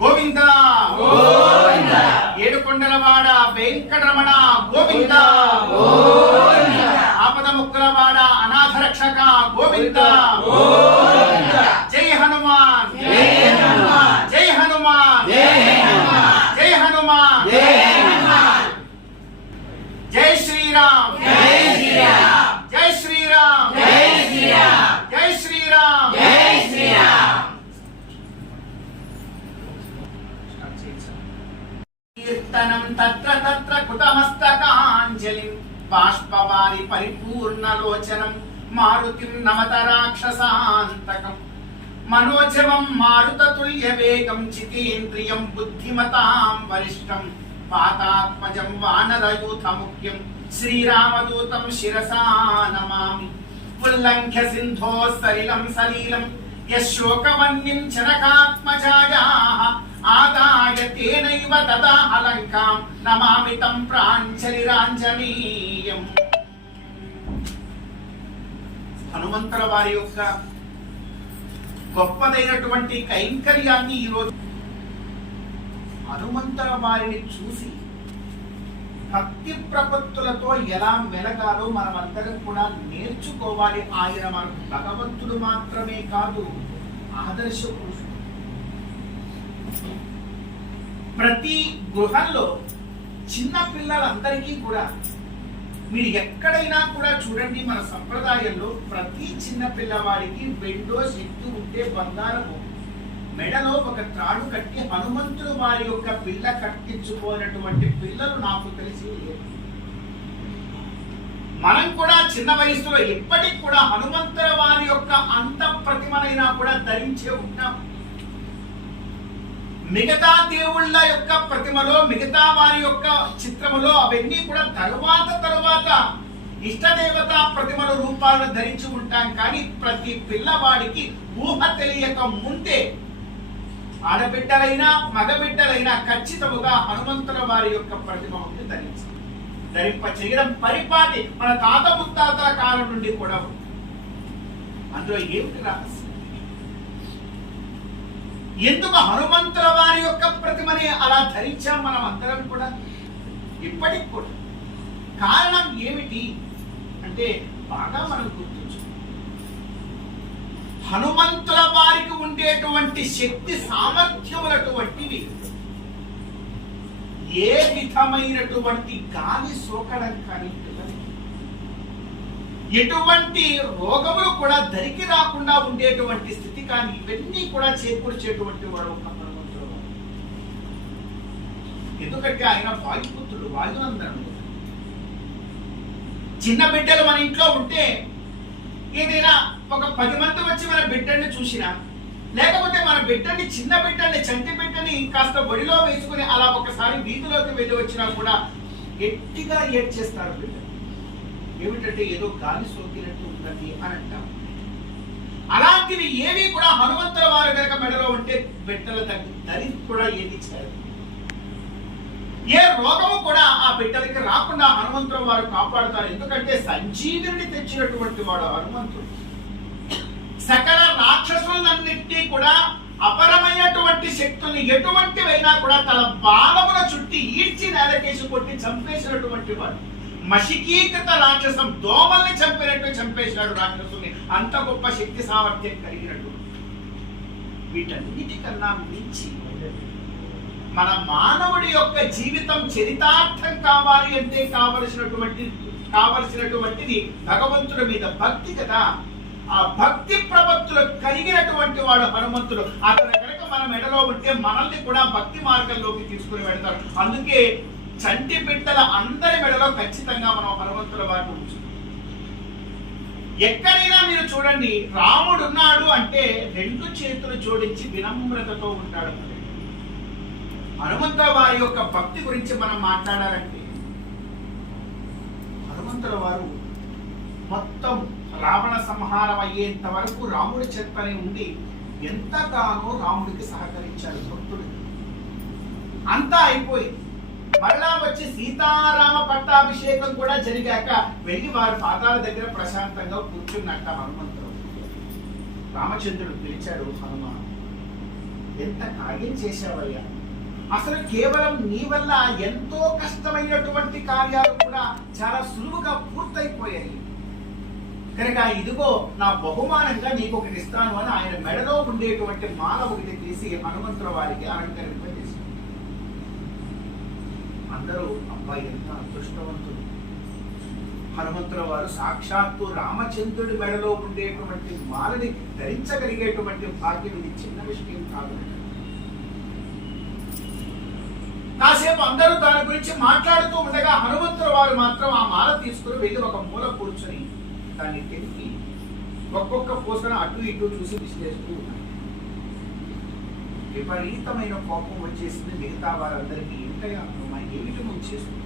గోవింద ఏడుకొండలవాడ వెంకటరమణ గోవింద ఆపదముక్కులవాడ అనాథ రక్షక గోవింద జై హనుమాన్ జై హనుమాన్ జై హనుమాన్ జై శ్రీరామ్ జై శ్రీరామ్ జై శ్రీరామ్ కీర్తనం తత్ర తత్ర కృతమస్తకాంజలిం బాష్పవారి పరిపూర్ణలోచనం మారుతిం నమత రాక్షసాంతకం మనోజవం మారుతతుల్య వేగం జితేంద్రియం బుద్ధిమతాం వరిష్టం పాతాత్మజం వానరయూథ ముఖ్యం శ్రీరామదూతం శిరసా నమామి ఉల్లంఘ్య సింధో సలిలం సలీలం యశోకవన్యం చరకాత్మజాయాః ఆదాయ తేనైవ దదాహ లంకాం నమామి తం ప్రాంజలిరాంజనేయం. హనుమంతుల వారి యొక్క గొప్పదైనటువంటి కైంకర్యాన్ని ఈరోజు హనుమంతుల వారిని చూసి భక్తి ప్రపత్తులతో ఎలా మెలగాలో మనమందరం కూడా నేర్చుకోవాలి. ఆయన మనకు భగవంతుడు మాత్రమే కాదు, ఆదర్శ పురుషుడు. ప్రతి గృహంలో చిన్న పిల్లలందరికీ కూడా మీరు ఎక్కడైనా కూడా చూడండి, మన సంప్రదాయంలో ప్రతి చిన్న పిల్లవాడికి వెండో శక్తి ఉంటే బంగారము మెడలో ఒక త్రాడు కట్టి హనుమంతుడు వారి యొక్క పిల్ల కట్టించుకోనటువంటి పిల్లలు నాకు తెలిసి లేరు. మనం కూడా చిన్న వయసులో ఇప్పటికి కూడా హనుమంతుల వారి యొక్క అంత ప్రతిమనైనా కూడా ధరించే ఉంటాం. మిగతా దేవుళ్ళ యొక్క ప్రతిమలో, మిగతా వారి యొక్క చిత్రములో అవన్నీ కూడా తరువాత ఇష్టదేవత ప్రతిమల రూపాలను ధరించి ఉంటాం. కానీ ప్రతి పిల్లవాడికి ఊహ తెలియక ముందే ఆడబిడ్డలైనా మగబిడ్డలైనా ఖచ్చితముగా హనుమంతుల వారి యొక్క ప్రతిమ ఉంది ధరింప చేయడం పరిపాటి మన తాత ముత్తాతల కాలం నుండి కూడా ఉంది. అందులో ఏమిటి రహస్యం? ఎందుకు హనుమంతుల వారి యొక్క ప్రతిమని అలా ధరించాం మనం అందరం కూడా ఇప్పటికి కూడా? కారణం ఏమిటి అంటే బాగా మనం గుర్తించు. హనుమంతుల వారికి ఉండేటువంటి శక్తి సామర్థ్యములటువంటివి ఏ విధమైనటువంటి గాలి సోకడం కానీ, ఎటువంటి రోగములు కూడా దరికి రాకుండా ఉండేటువంటి స్థితి కానీ, ఇవన్నీ కూడా చేకూర్చేటువంటి వాడు ఒక హనుమంతుడు. ఎందుకంటే ఆయన వాయుపుత్రుడు, వాయునందనుడు. చిన్న బిడ్డలు మన ఇంట్లో ఉంటే ఏదైనా ఒక 10 మంది వచ్చి మన బిడ్డని చూసినా, లేకపోతే మన బిడ్డని, చిన్న బిడ్డని, చంటి బిడ్డని కాస్త ఒడిలో వేసుకుని అలా ఒకసారి వీధిలోకి వెళ్ళి వచ్చినా కూడా గట్టిగా ఏడ్చేస్తారు బిడ్డ. ఏమిటంటే ఏదో గాలి సోకినట్టు ఉన్నది అని అంటాం. అలాంటివి ఏవి కూడా హనుమంతుల వారి కనుక మెడలో ఉంటే బిడ్డల దరి కూడా ఏది చేయదు. ఏ రోగము కూడా ఆ బిడ్డలకి రాకుండా హనుమంతుల వారు కాపాడుతారు. ఎందుకంటే సంజీవిని తెచ్చినటువంటి వాడు హనుమంతుడు. సకల రాక్షసులన్నింటినీ కూడా అపరమైనటువంటి శక్తుల్ని ఎటువంటివైనా కూడా తన బాలమున చుట్టి ఈడ్చి నేలకేసి కొట్టి చంపేసినటువంటి వాడు. మషికీకృత రాక్షసం, దోమల్ని చంపినట్టు చంపేశాడు రాక్షసుని. అంత గొప్ప శక్తి సామర్థ్యం కలిగినట్టు. వీటన్నిటికన్నా మించి మన మానవుడి యొక్క జీవితం చరితార్థం కావాలి అంటే కావలసినటువంటిది భగవంతుడి మీద భక్తి కదా. ఆ భక్తి ప్రపత్తులు కలిగినటువంటి వాడు హనుమంతుడు. అతను కనుక మన మెడలో ఉంటే మనల్ని కూడా భక్తి మార్గంలోకి తీసుకుని వెళ్తారు. అందుకే చంటి బిడ్డల అందరి మెడలో ఖచ్చితంగా మనం హనుమంతుల వారిని ఉంచుతాం. ఎక్కడైనా మీరు చూడండి, రాముడు ఉన్నాడు అంటే 2 చేతులు జోడించి వినమ్రతతో ఉంటాడు. హనుమంతుల వారి యొక్క భక్తి గురించి మనం మాట్లాడాలంటే, హనుమంతుల వారు మొత్తం రావణ సంహారం అయ్యేంత వరకు రాముడి చెత్తనే ఉండి ఎంతగానో రాముడికి సహకరించాడు భక్తుడు. అంతా అయిపోయింది. మళ్ళా వచ్చి సీతారామ పట్టాభిషేకం కూడా జరిగాక వెళ్ళి వారి పాదాల దగ్గర ప్రశాంతంగా కూర్చున్నట్ట హనుమంతుడు. రామచంద్రుడు పిలిచాడు, హనుమ ఎంత కార్యం చేశావయ్యా, అసలు కేవలం నీ వల్ల ఎంతో కష్టమైనటువంటి కార్యాలు కూడా చాలా సులువుగా పూర్తయిపోయాయి కనుక ఇదిగో నా బహుమానంగా నీకు ఒకటి ఇస్తాను అని ఆయన మెడలో ఉండేటువంటి మాల ఒకటి తీసి హనుమంతుల వారికి అలంకరింపజేశారు. అందరూ అబ్బాయి ఎంత అదృష్టవంతుడు, హనుమంతుల వారు సాక్షాత్తు రామచంద్రుడి మెడలో ఉండేటువంటి మాలని ధరించగలిగేటువంటి భాగ్యం ఇది చిన్న విషయం కాదు. కాసేపు అందరూ దాని గురించి మాట్లాడుతూ ఉండగా హనుమంతుల వారు మాత్రం ఆ మాల తీసుకుని వెళ్ళి ఒక మూల కూర్చొని దాన్ని తెంపి ఒక్కొక్క పూసను అటు ఇటు చూసి విశ్లేషిస్తూ ఉన్నారు. విపరీతమైన కోపం వచ్చేసింది మిగతా వారందరికీ. ఏమిటి నువ్వు చేస్తుంది,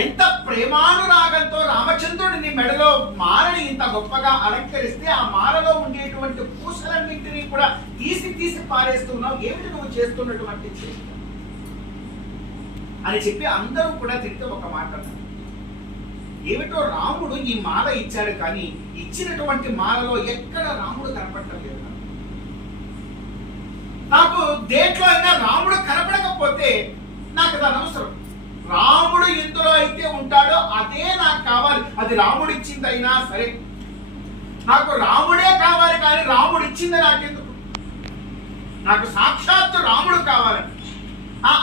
ఎంత ప్రేమానురాగంతో రామచంద్రుడిని మెడలో మాలని ఇంత గొప్పగా అలంకరిస్తే ఆ మాలలో ఉండేటువంటి పూసలన్నింటినీ కూడా తీసి తీసి పారేస్తున్నావు, ఏమిటి నువ్వు చేస్తున్నటువంటి చేష్ట అని చెప్పి అందరూ కూడా తిరిగి ఒక మాట అన్నారు. ఏమిటో రాముడు ఈ మాల ఇచ్చాడు కానీ ఇచ్చినటువంటి మాలలో ఎక్కడ రాముడు కనపడటం లేదు. నాకు దేంట్లో అయినా రాముడు కనపడకపోతే నాకు అది అనవసరం. రాముడు ఎందులో అయితే ఉంటాడో అదే నాకు కావాలి. అది రాముడు ఇచ్చింది అయినా సరే, నాకు రాముడే కావాలి కానీ రాముడు ఇచ్చింది నాకెందుకు, నాకు సాక్షాత్తు రాముడు కావాలని.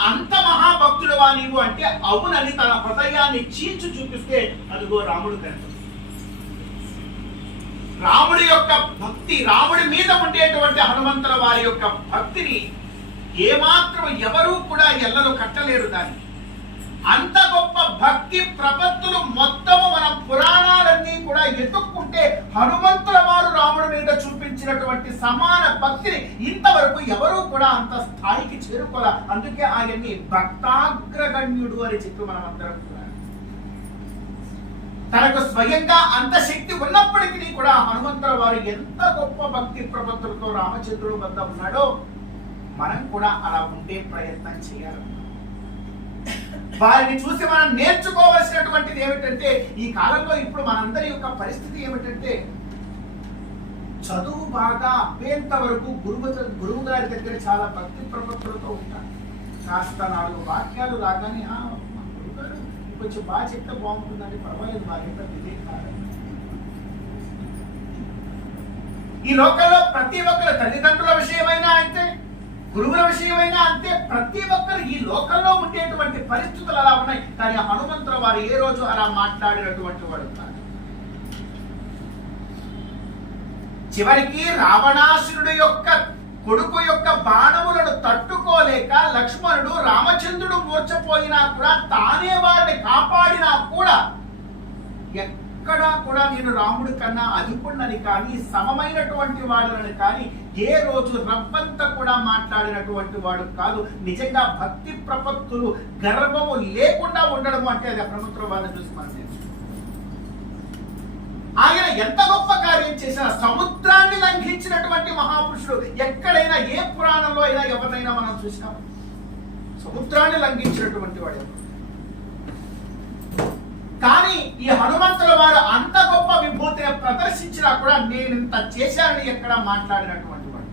అంత మహాభక్తుడువా నీవు అంటే అవునని తన హృదయాన్ని చీల్చి చూపిస్తే అదిగో రాముడు కనుక. రాముడి యొక్క భక్తి, రాముడి మీద ఉండేటువంటి హనుమంతుల వారి యొక్క భక్తిని ఏమాత్రం ఎవరూ కూడా ఎల్లలు కట్టలేరు. దాన్ని అంత గొప్ప భక్తి ప్రపత్తులు మొత్తము మన పురాణాలన్నీ కూడా ఎత్తుక్కుంటే హనుమంతుల వారు రాముడి మీద చూపించినటువంటి సమాన భక్తిని ఇంతవరకు ఎవరూ కూడా అంత స్థాయికి చేరుకోలే. అందుకే ఆయన్ని భక్తాగ్రగణ్యుడు అని చెప్పి మనం అందరం కూడా, తనకు స్వయంగా అంత శక్తి ఉన్నప్పటికీ కూడా హనుమంతుల వారు ఎంత గొప్ప భక్తి ప్రపత్తులతో రామచంద్రుడు వద్ద ఉన్నాడో మనం కూడా అలా ఉండే ప్రయత్నం చేయాలి. వారిని చూసి మనం నేర్చుకోవాల్సినటువంటిది ఏమిటంటే, ఈ కాలంలో ఇప్పుడు మనందరి యొక్క పరిస్థితి ఏమిటంటే, చదువు బాగా అప్పేంత వరకు గురువు గారి దగ్గర చాలా భక్తి ప్రపత్తులతో ఉంటారు. కాస్త 4 వాక్యాలు రాగానే గురుగారు కొంచెం బాగా చెప్తే బాగుంటుందండి, పర్వాలేదు బాగా ఇదే కాదు. ఈ లోకంలో ప్రతి ఒక్కరు, తల్లిదండ్రుల విషయమైనా అయితే, గురువుల విషయమైనా అంతే, ప్రతి ఒక్కరు ఈ లోకంలో ఉండేటువంటి పరిస్థితులు అలా ఉన్నాయి. కానీ హనుమంతుల వారు ఏ రోజు అలా మాట్లాడినటువంటి వాడు కాదు. చివరికి రావణాసురుడు యొక్క కొడుకు యొక్క బాణములను తట్టుకోలేక లక్ష్మణుడు రామచంద్రుడు మూర్చపోయినా కూడా తానే వారిని కాపాడినా కూడా ఎక్కడా కూడా నేను రాముడి కన్నా అధికుడినని కానీ సమమైనటువంటి వాడునని కానీ ఏ రోజు రవ్వంతా కూడా మాట్లాడినటువంటి వాడు కాదు. నిజంగా భక్తి ప్రపత్తులు గర్వము లేకుండా ఉండడము అంటే అది హనుమంతుల వారిని చూసి మనం నేర్చుకుంటాం. ఆయన ఎంత గొప్ప కార్యం చేసినా, సముద్రాన్ని లంఘించినటువంటి మహాపురుషుడు ఎక్కడైనా ఏ పురాణంలో అయినా ఎవరినైనా మనం చూసినాం. సముద్రాన్ని లంఘించినటువంటి వాడు. కానీ ఈ హనుమంతుల వారు అంత గొప్ప విభూతిని ప్రదర్శించినా కూడా నేను ఇంత చేశానని ఎక్కడ మాట్లాడినటువంటి వాడు.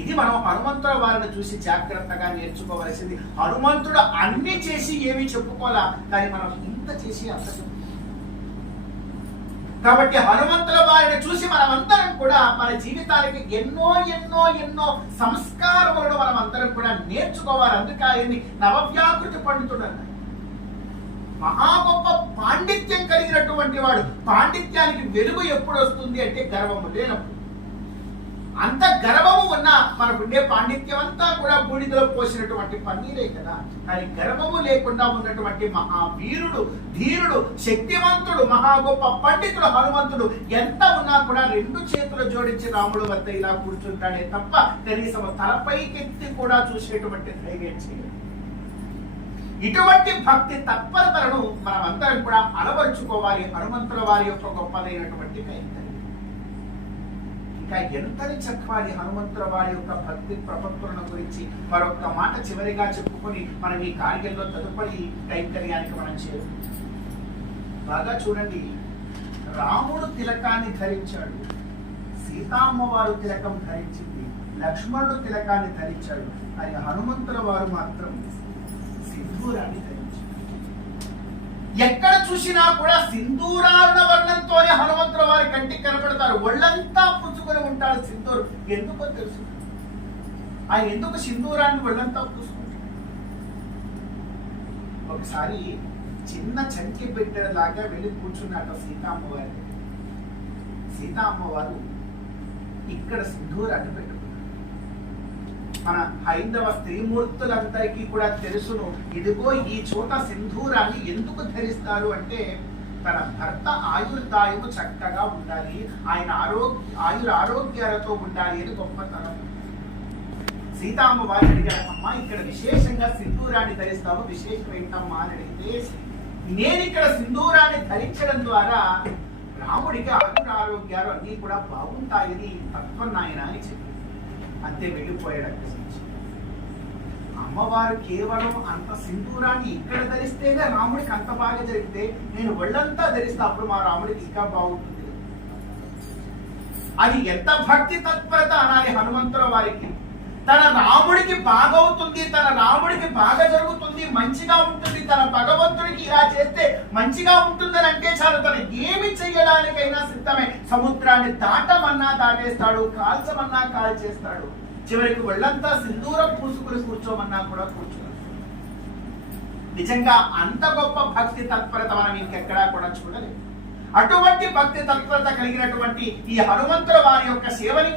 ఇది మనం హనుమంతుల వారిని చూసి జాగ్రత్తగా నేర్చుకోవలసింది. హనుమంతుడు అన్ని చేసి ఏమీ చెప్పుకోవాలా, కానీ మనం ఇంత చేసి అంత చెప్పుకోవాలి. కాబట్టి హనుమంతుల వారిని చూసి మనమందరం కూడా మన జీవితానికి ఎన్నో ఎన్నో ఎన్నో సంస్కారములను మనం అందరం కూడా నేర్చుకోవాలి. అందుకే ఆయన్ని నవవ్యాకృతి పండితుడు అన్నారు. మహా గొప్ప పాండిత్యం కలిగినటువంటి వాడు. పాండిత్యానికి వెలుగు ఎప్పుడు వస్తుంది అంటే గర్వము లేనప్పుడు. అంత గర్వము ఉన్నా మనకుండే పాండిత్యం అంతా కూడా బూడిదలో పోసినటువంటి పన్నీరే కదా. కానీ గర్వము లేకుండా ఉన్నటువంటి మహావీరుడు, ధీరుడు, శక్తివంతుడు, మహా గొప్ప పండితుడు హనుమంతుడు. ఎంత ఉన్నా కూడా రెండు చేతులు జోడించి రాముడు వద్ద ఇలా కూర్చుంటాడే తప్ప కనీసం తలపైకెత్తి కూడా చూసేటువంటి ధైర్యం చేయడు. ఇటువంటి భక్తి తత్పరతలను మనం అందరం కూడా అలవరుచుకోవాలి. హనుమంతుల వారి యొక్క గొప్పదైనటువంటి కైంకర్యం. ఇంకా ఎంతని చెప్పాలి హనుమంతుల వారి యొక్క భక్తి ప్రపత్తులను గురించి మరొక మాట చివరిగా చెప్పుకొని మనం ఈ కార్యంలో తదుపరి కైంకర్యానికి మనం చేరు. బాగా చూడండి, రాముడు తిలకాన్ని ధరించాడు, సీతామ్మవారు తిలకం ధరించింది, లక్ష్మణుడు తిలకాన్ని ధరించాడు. కానీ హనుమంతుల వారు మాత్రం సింధూరాన్ని ధరించారు. ఎక్కడ చూసినా కూడా సింధూరారుణ వర్ణంతోనే హనుమంతుల వారి కంటికి కనపడతారు. ఒళ్ళంతా పుచ్చుకొని ఉంటాడు సింధూరు. ఎందుకో తెలుసు ఆయన ఎందుకు సింధూరాన్ని ఒళ్ళంతా పూసుకుంటాడు. ఒకసారి చిన్న చంకి పెట్టేలాగా వెళ్ళి కూర్చున్నాట సీతామ్మవారి. సీతామ్మవారు ఇక్కడ సింధూరాన్ని పెట్టుకున్నారు. మన హైందవ స్త్రీమూర్తులందరికీ కూడా తెలుసును, ఇదిగో ఈ చోట సింధూరాన్ని ఎందుకు ధరిస్తారు అంటే తన భర్త ఆయుర్దాయము చక్కగా ఉండాలి, ఆయన ఆరోగ్యాలతో ఉండాలి అని గొప్పతనం. సీతామ్మవారి అడిగారు, అమ్మా ఇక్కడ విశేషంగా సింధూరాన్ని ధరిస్తావు, విశేషం ఏంటమ్మా అని అడిగితే, నేను ఇక్కడ సింధూరాన్ని ధరించడం ద్వారా రాముడికి ఆరోగ్యాలు అన్నీ కూడా బాగుంటాయని తత్వం నాయన అని చెప్పి అంతే వెళ్ళిపోయాడు. అమ్మవారు కేవలం అంత సింధూరాన్ని ఇక్కడ ధరిస్తేనే రాముడికి అంత బాగా జరిగితే నేను ఒళ్ళంతా ధరిస్తే అప్పుడు మా రాముడికి ఇంకా బాగుంటుంది. అది ఎంత భక్తి తత్పరత అనాలి హనుమంతుల వారికి. తన రాముడికి బాగవుతుంది, తన రాముడికి బాగా జరుగుతుంది, మంచిగా ఉంటుంది, తన భగవంతుడికి ఇలా చేస్తే మంచిగా ఉంటుందని అంటే చాలు, తను ఏమి చెయ్యడానికైనా సిద్ధమే. సముద్రాన్ని దాటమన్నా దాటేస్తాడు, కాల్చమన్నా కాల్చేస్తాడు, చివరికి ఒళ్ళంతా సింధూరం పూసుకుని కూర్చోమన్నా కూడా కూర్చోడు. నిజంగా అంత గొప్ప భక్తి తత్పరత మనం ఇంకెక్కడా కూడా చూడలేదు. అటువంటి భక్తి తత్పరత కలిగినటువంటి ఈ హనుమంతుల వారి యొక్క సేవని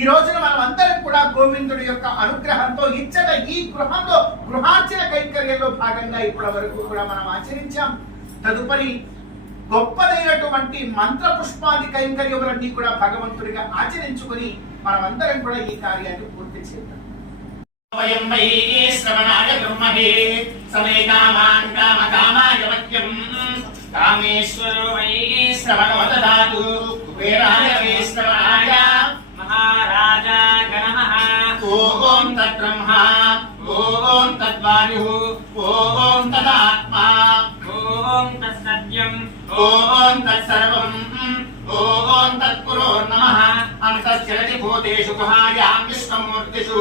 ఈ రోజున మనం అందరం కూడా గోవిందుడి యొక్క అనుగ్రహంతో ఇచ్చట ఈ గృహంలో గృహార్చన కైంకర్యంలో భాగంగా ఇప్పటి వరకు కూడా మనం ఆచరించాం. తదుపరి గొప్పదైనటువంటి మంత్ర పుష్పాది కైంకర్యములన్నీ కూడా భగవంతుడిగా ఆచరించుకుని మనమందరం కూడా ఈ కార్యాన్ని పూర్తి చేద్దాం. కామేశ్వరో వై శ్రవణో దదాతు కుబేరాయ వై శ్రవణాయ మహారాజా గణః. ఓం తద్బ్రహ్మ, ఓం తద్వాయుః, ఓం తదాత్మా, ఓం తత్సత్యం, ఓం తత్సర్వం, ఓం తత్పురో నమః. అంతశ్చరతి భూతేషు గుహాయాం విష్ణుమూర్తిషు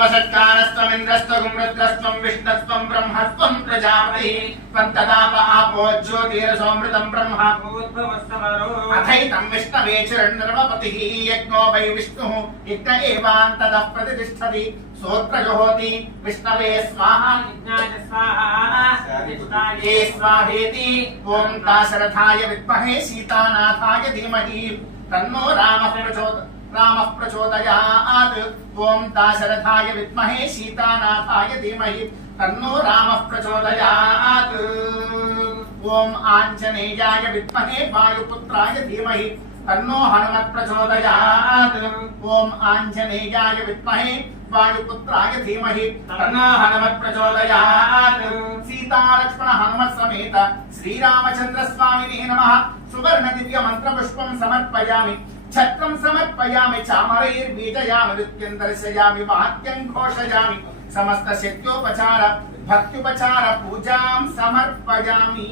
వసత్కారస్త్వమింద్రస్త్వం రుద్రస్త్వం విష్ణుస్త్వం బ్రహ్మస్త్వం ప్రజాపతిః త్వం తదాప ఆపో జ్యోతిరసోమృతం బ్రహ్మ భూద్భువస్సమరో అథైతం విష్ణవే చిరణ్ణర్వపతిః యజ్ఞో వై విష్ణుః యజ్ఞ ఏవాంతదః ప్రతిష్ఠతి సోత్రజోహోతి విష్ణవే స్వాహా యజ్ఞాయ స్వాహా విష్ణాయే స్వాహేతి. ఓం దాశరథాయ విద్మహే సీతానాథాయ ధీమహి తన్నో రామః ప్రచోదయాత్. ఓం దాశరథాయ విద్మహే సీతానాథాయ ధీమహి తన్నో రామః ప్రచోదయాత్. ఓం ఆంజనేయాయ విద్మహే వాయుపుత్రాయ ధీమహి తన్నో హనుమత్ ప్రచోదయాత్. ఓం ఆంజనేయాయ విద్మహే వాయుపుత్రాయ ధీమహి తన్నో హనుమత్ ప్రచోదయాత్. సీతాలక్ష్మణ హనుమత్ సమేత శ్రీరామచంద్ర స్వామినే నమః. సువర్ణ దివ్య మంత్ర పుష్పం సమర్పయామి, ఛత్రం సమర్పయామి, చామరైర్బీజయామి, నృత్యం దర్శయామి, వాక్యం ఘోషయామి, సమస్త శక్త్యోపచార భక్త్యుపచార పూజాం సమర్పయామి.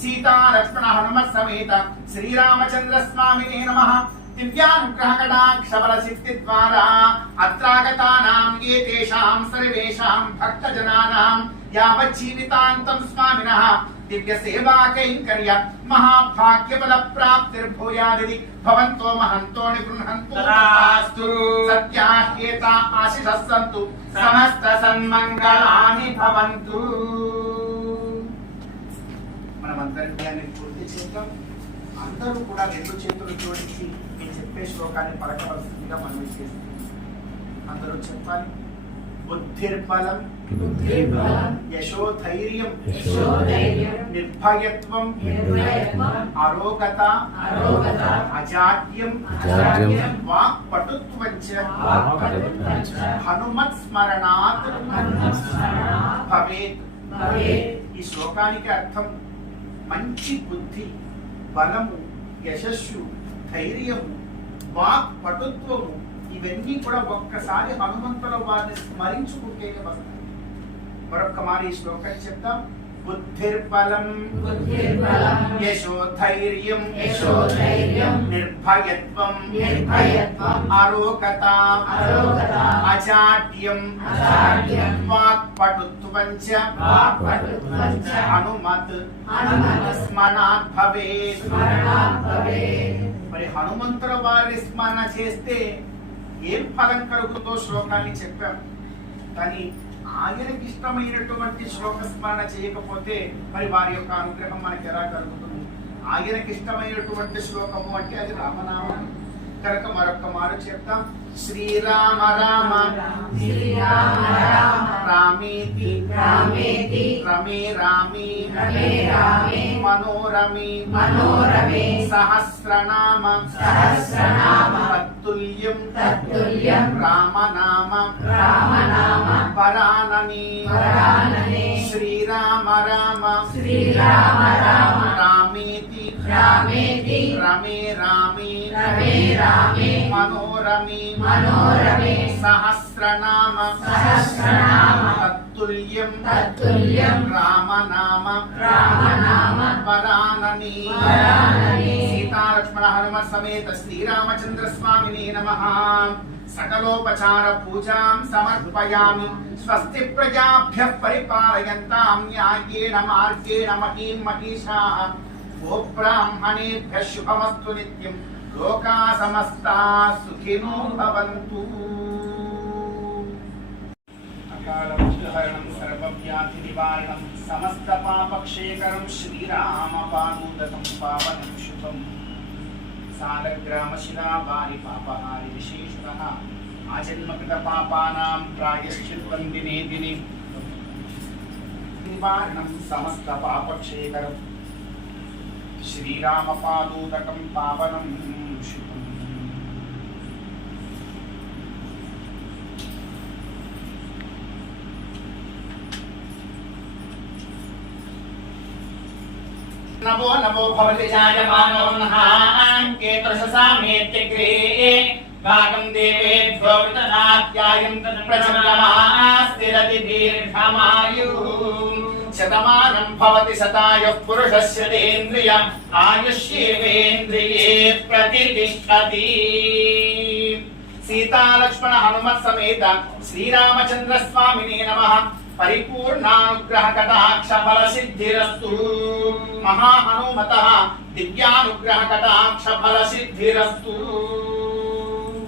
సీతా లక్ష్మణ హనుమత్ సమేత శ్రీరామచంద్ర స్వామినే నమః. దివ్యానుగ్రహకటాక్షబలసిద్ధిద్వారా అత్రాగతానాం ఏతేషాం సర్వేషాం భక్తజనానాం యావజ్జీవితాంతం స్వామినః దివ్య సేవా కైంకర్య మహాభాగ్యబల ప్రాప్తిర్భూయాదితి భవంతో మహంతో నిగృహంతు తథాస్తు. సత్యాహ్యేత ఆశిషః సంతు సమస్త సన్మంగళాని భవంతు. మనమందరినీ పూర్తి చేద్దాం. అందరూ కూడా రెండు చేతులు జోడించి నేను చెప్పే శ్లోకాన్ని పలకవలసిందిగా మనం చేస్తాం. అందరూ చెప్పాలి. బుద్ధిర్బలం యశోధైర్యం నిర్భయత్వం అరోగత అజాడ్యం వాక్పటుత్వంచ హనుమత్ స్మరణాత్ భవేత్. ఈ శ్లోకానికి అర్థం మంచి బుద్ధి, బలము, యశస్సు, ధైర్యము, వాక్ పటుత్వము ఇవన్నీ కూడా ఒక్కసారి హనుమంతుల వారిని స్మరించుకుంటేనే వస్తాయి. మరొక్క మారి ఈ శ్లోకం చెప్తాం. బుద్ధిర్బలం యశోధైర్యం నిర్భయత్వం అరోగత అజాడ్యం వాక్పటుత్వం చ హనుమత్ స్మరణాత్ భవేత్. మరి హనుమంతుల వారిని స్మరణ చేస్తే ఏం ఫలం కలుగుతుందో శ్లోకాన్ని చెప్పాం. కానీ ఆయనకి ఇష్టమైనటువంటి శ్లోక స్మరణ చేయకపోతే మరి వారి యొక్క అనుగ్రహం మనకి ఎలా కలుగుతుంది? ఆయనకి ఇష్టమైనటువంటి శ్లోకము అంటే అది రామనామం కనుక మరొక్క మాట చెప్తాం. శ్రీరామ రామ రామేతి రమే రామే మనోరమే సహస్రనామ తత్తుల్యం రామనామ పరానని. శ్రీరామ రామ రామేతి రమే రామే మనోరమే సహస్రనామ తత్తుల్యం రామనామ పరానని. సీతాలక్ష్మణ హనుమత్ సమేత శ్రీరామచంద్ర స్వామినే నమః. సకలోపచార పూజాం సమర్పయామి. స్వస్తి ప్రజాభ్యః పరిపాలయంతాం న్యాయేన మార్గేణ మహీం మహిషాః. గోబ్రాహ్మణేభ్యః శుభమస్తు నిత్యం. లోకా సమస్తాః సుఖినో భవంతు. అకాల మృత్యుహరణం సర్వవ్యాధి నివారణం సమస్త పాపక్షేకరం శ్రీరామ పాదోదకం పావనం శుభం. సాలగ్రామ శిలావారి పాపహారి విశేషతః ఆజన్మకృత పాపానాం ప్రాయశ్చిత్తం దినే దినే నివారణం సమస్త పాపక్షేకరం శ్రీరామ పాదోదకం పావనం శుభం. నమో నమో భవతి జాయమానో కేతుషసామేత్యగ్రే భాగం దేవేభ్యో విదధాత్యాయం ప్రచంద్రమాస్తిరతి దీర్ఘమాయు. శతమానం భవతి శతాయుః పురుషస్య తేంద్రియ ఆయుష్యేవేంద్రియే ప్రతిష్ఠతి. సీతాలక్ష్మణ హనుమత్ సమేత శ్రీరామచంద్ర స్వామినే నమః. పరిపూర్ణానుగ్రహ కటాక్ష ఫల సిద్ధిరస్తు. మహాహనుమతః దివ్యానుగ్రహ కటాక్ష ఫల సిద్ధిరస్తు.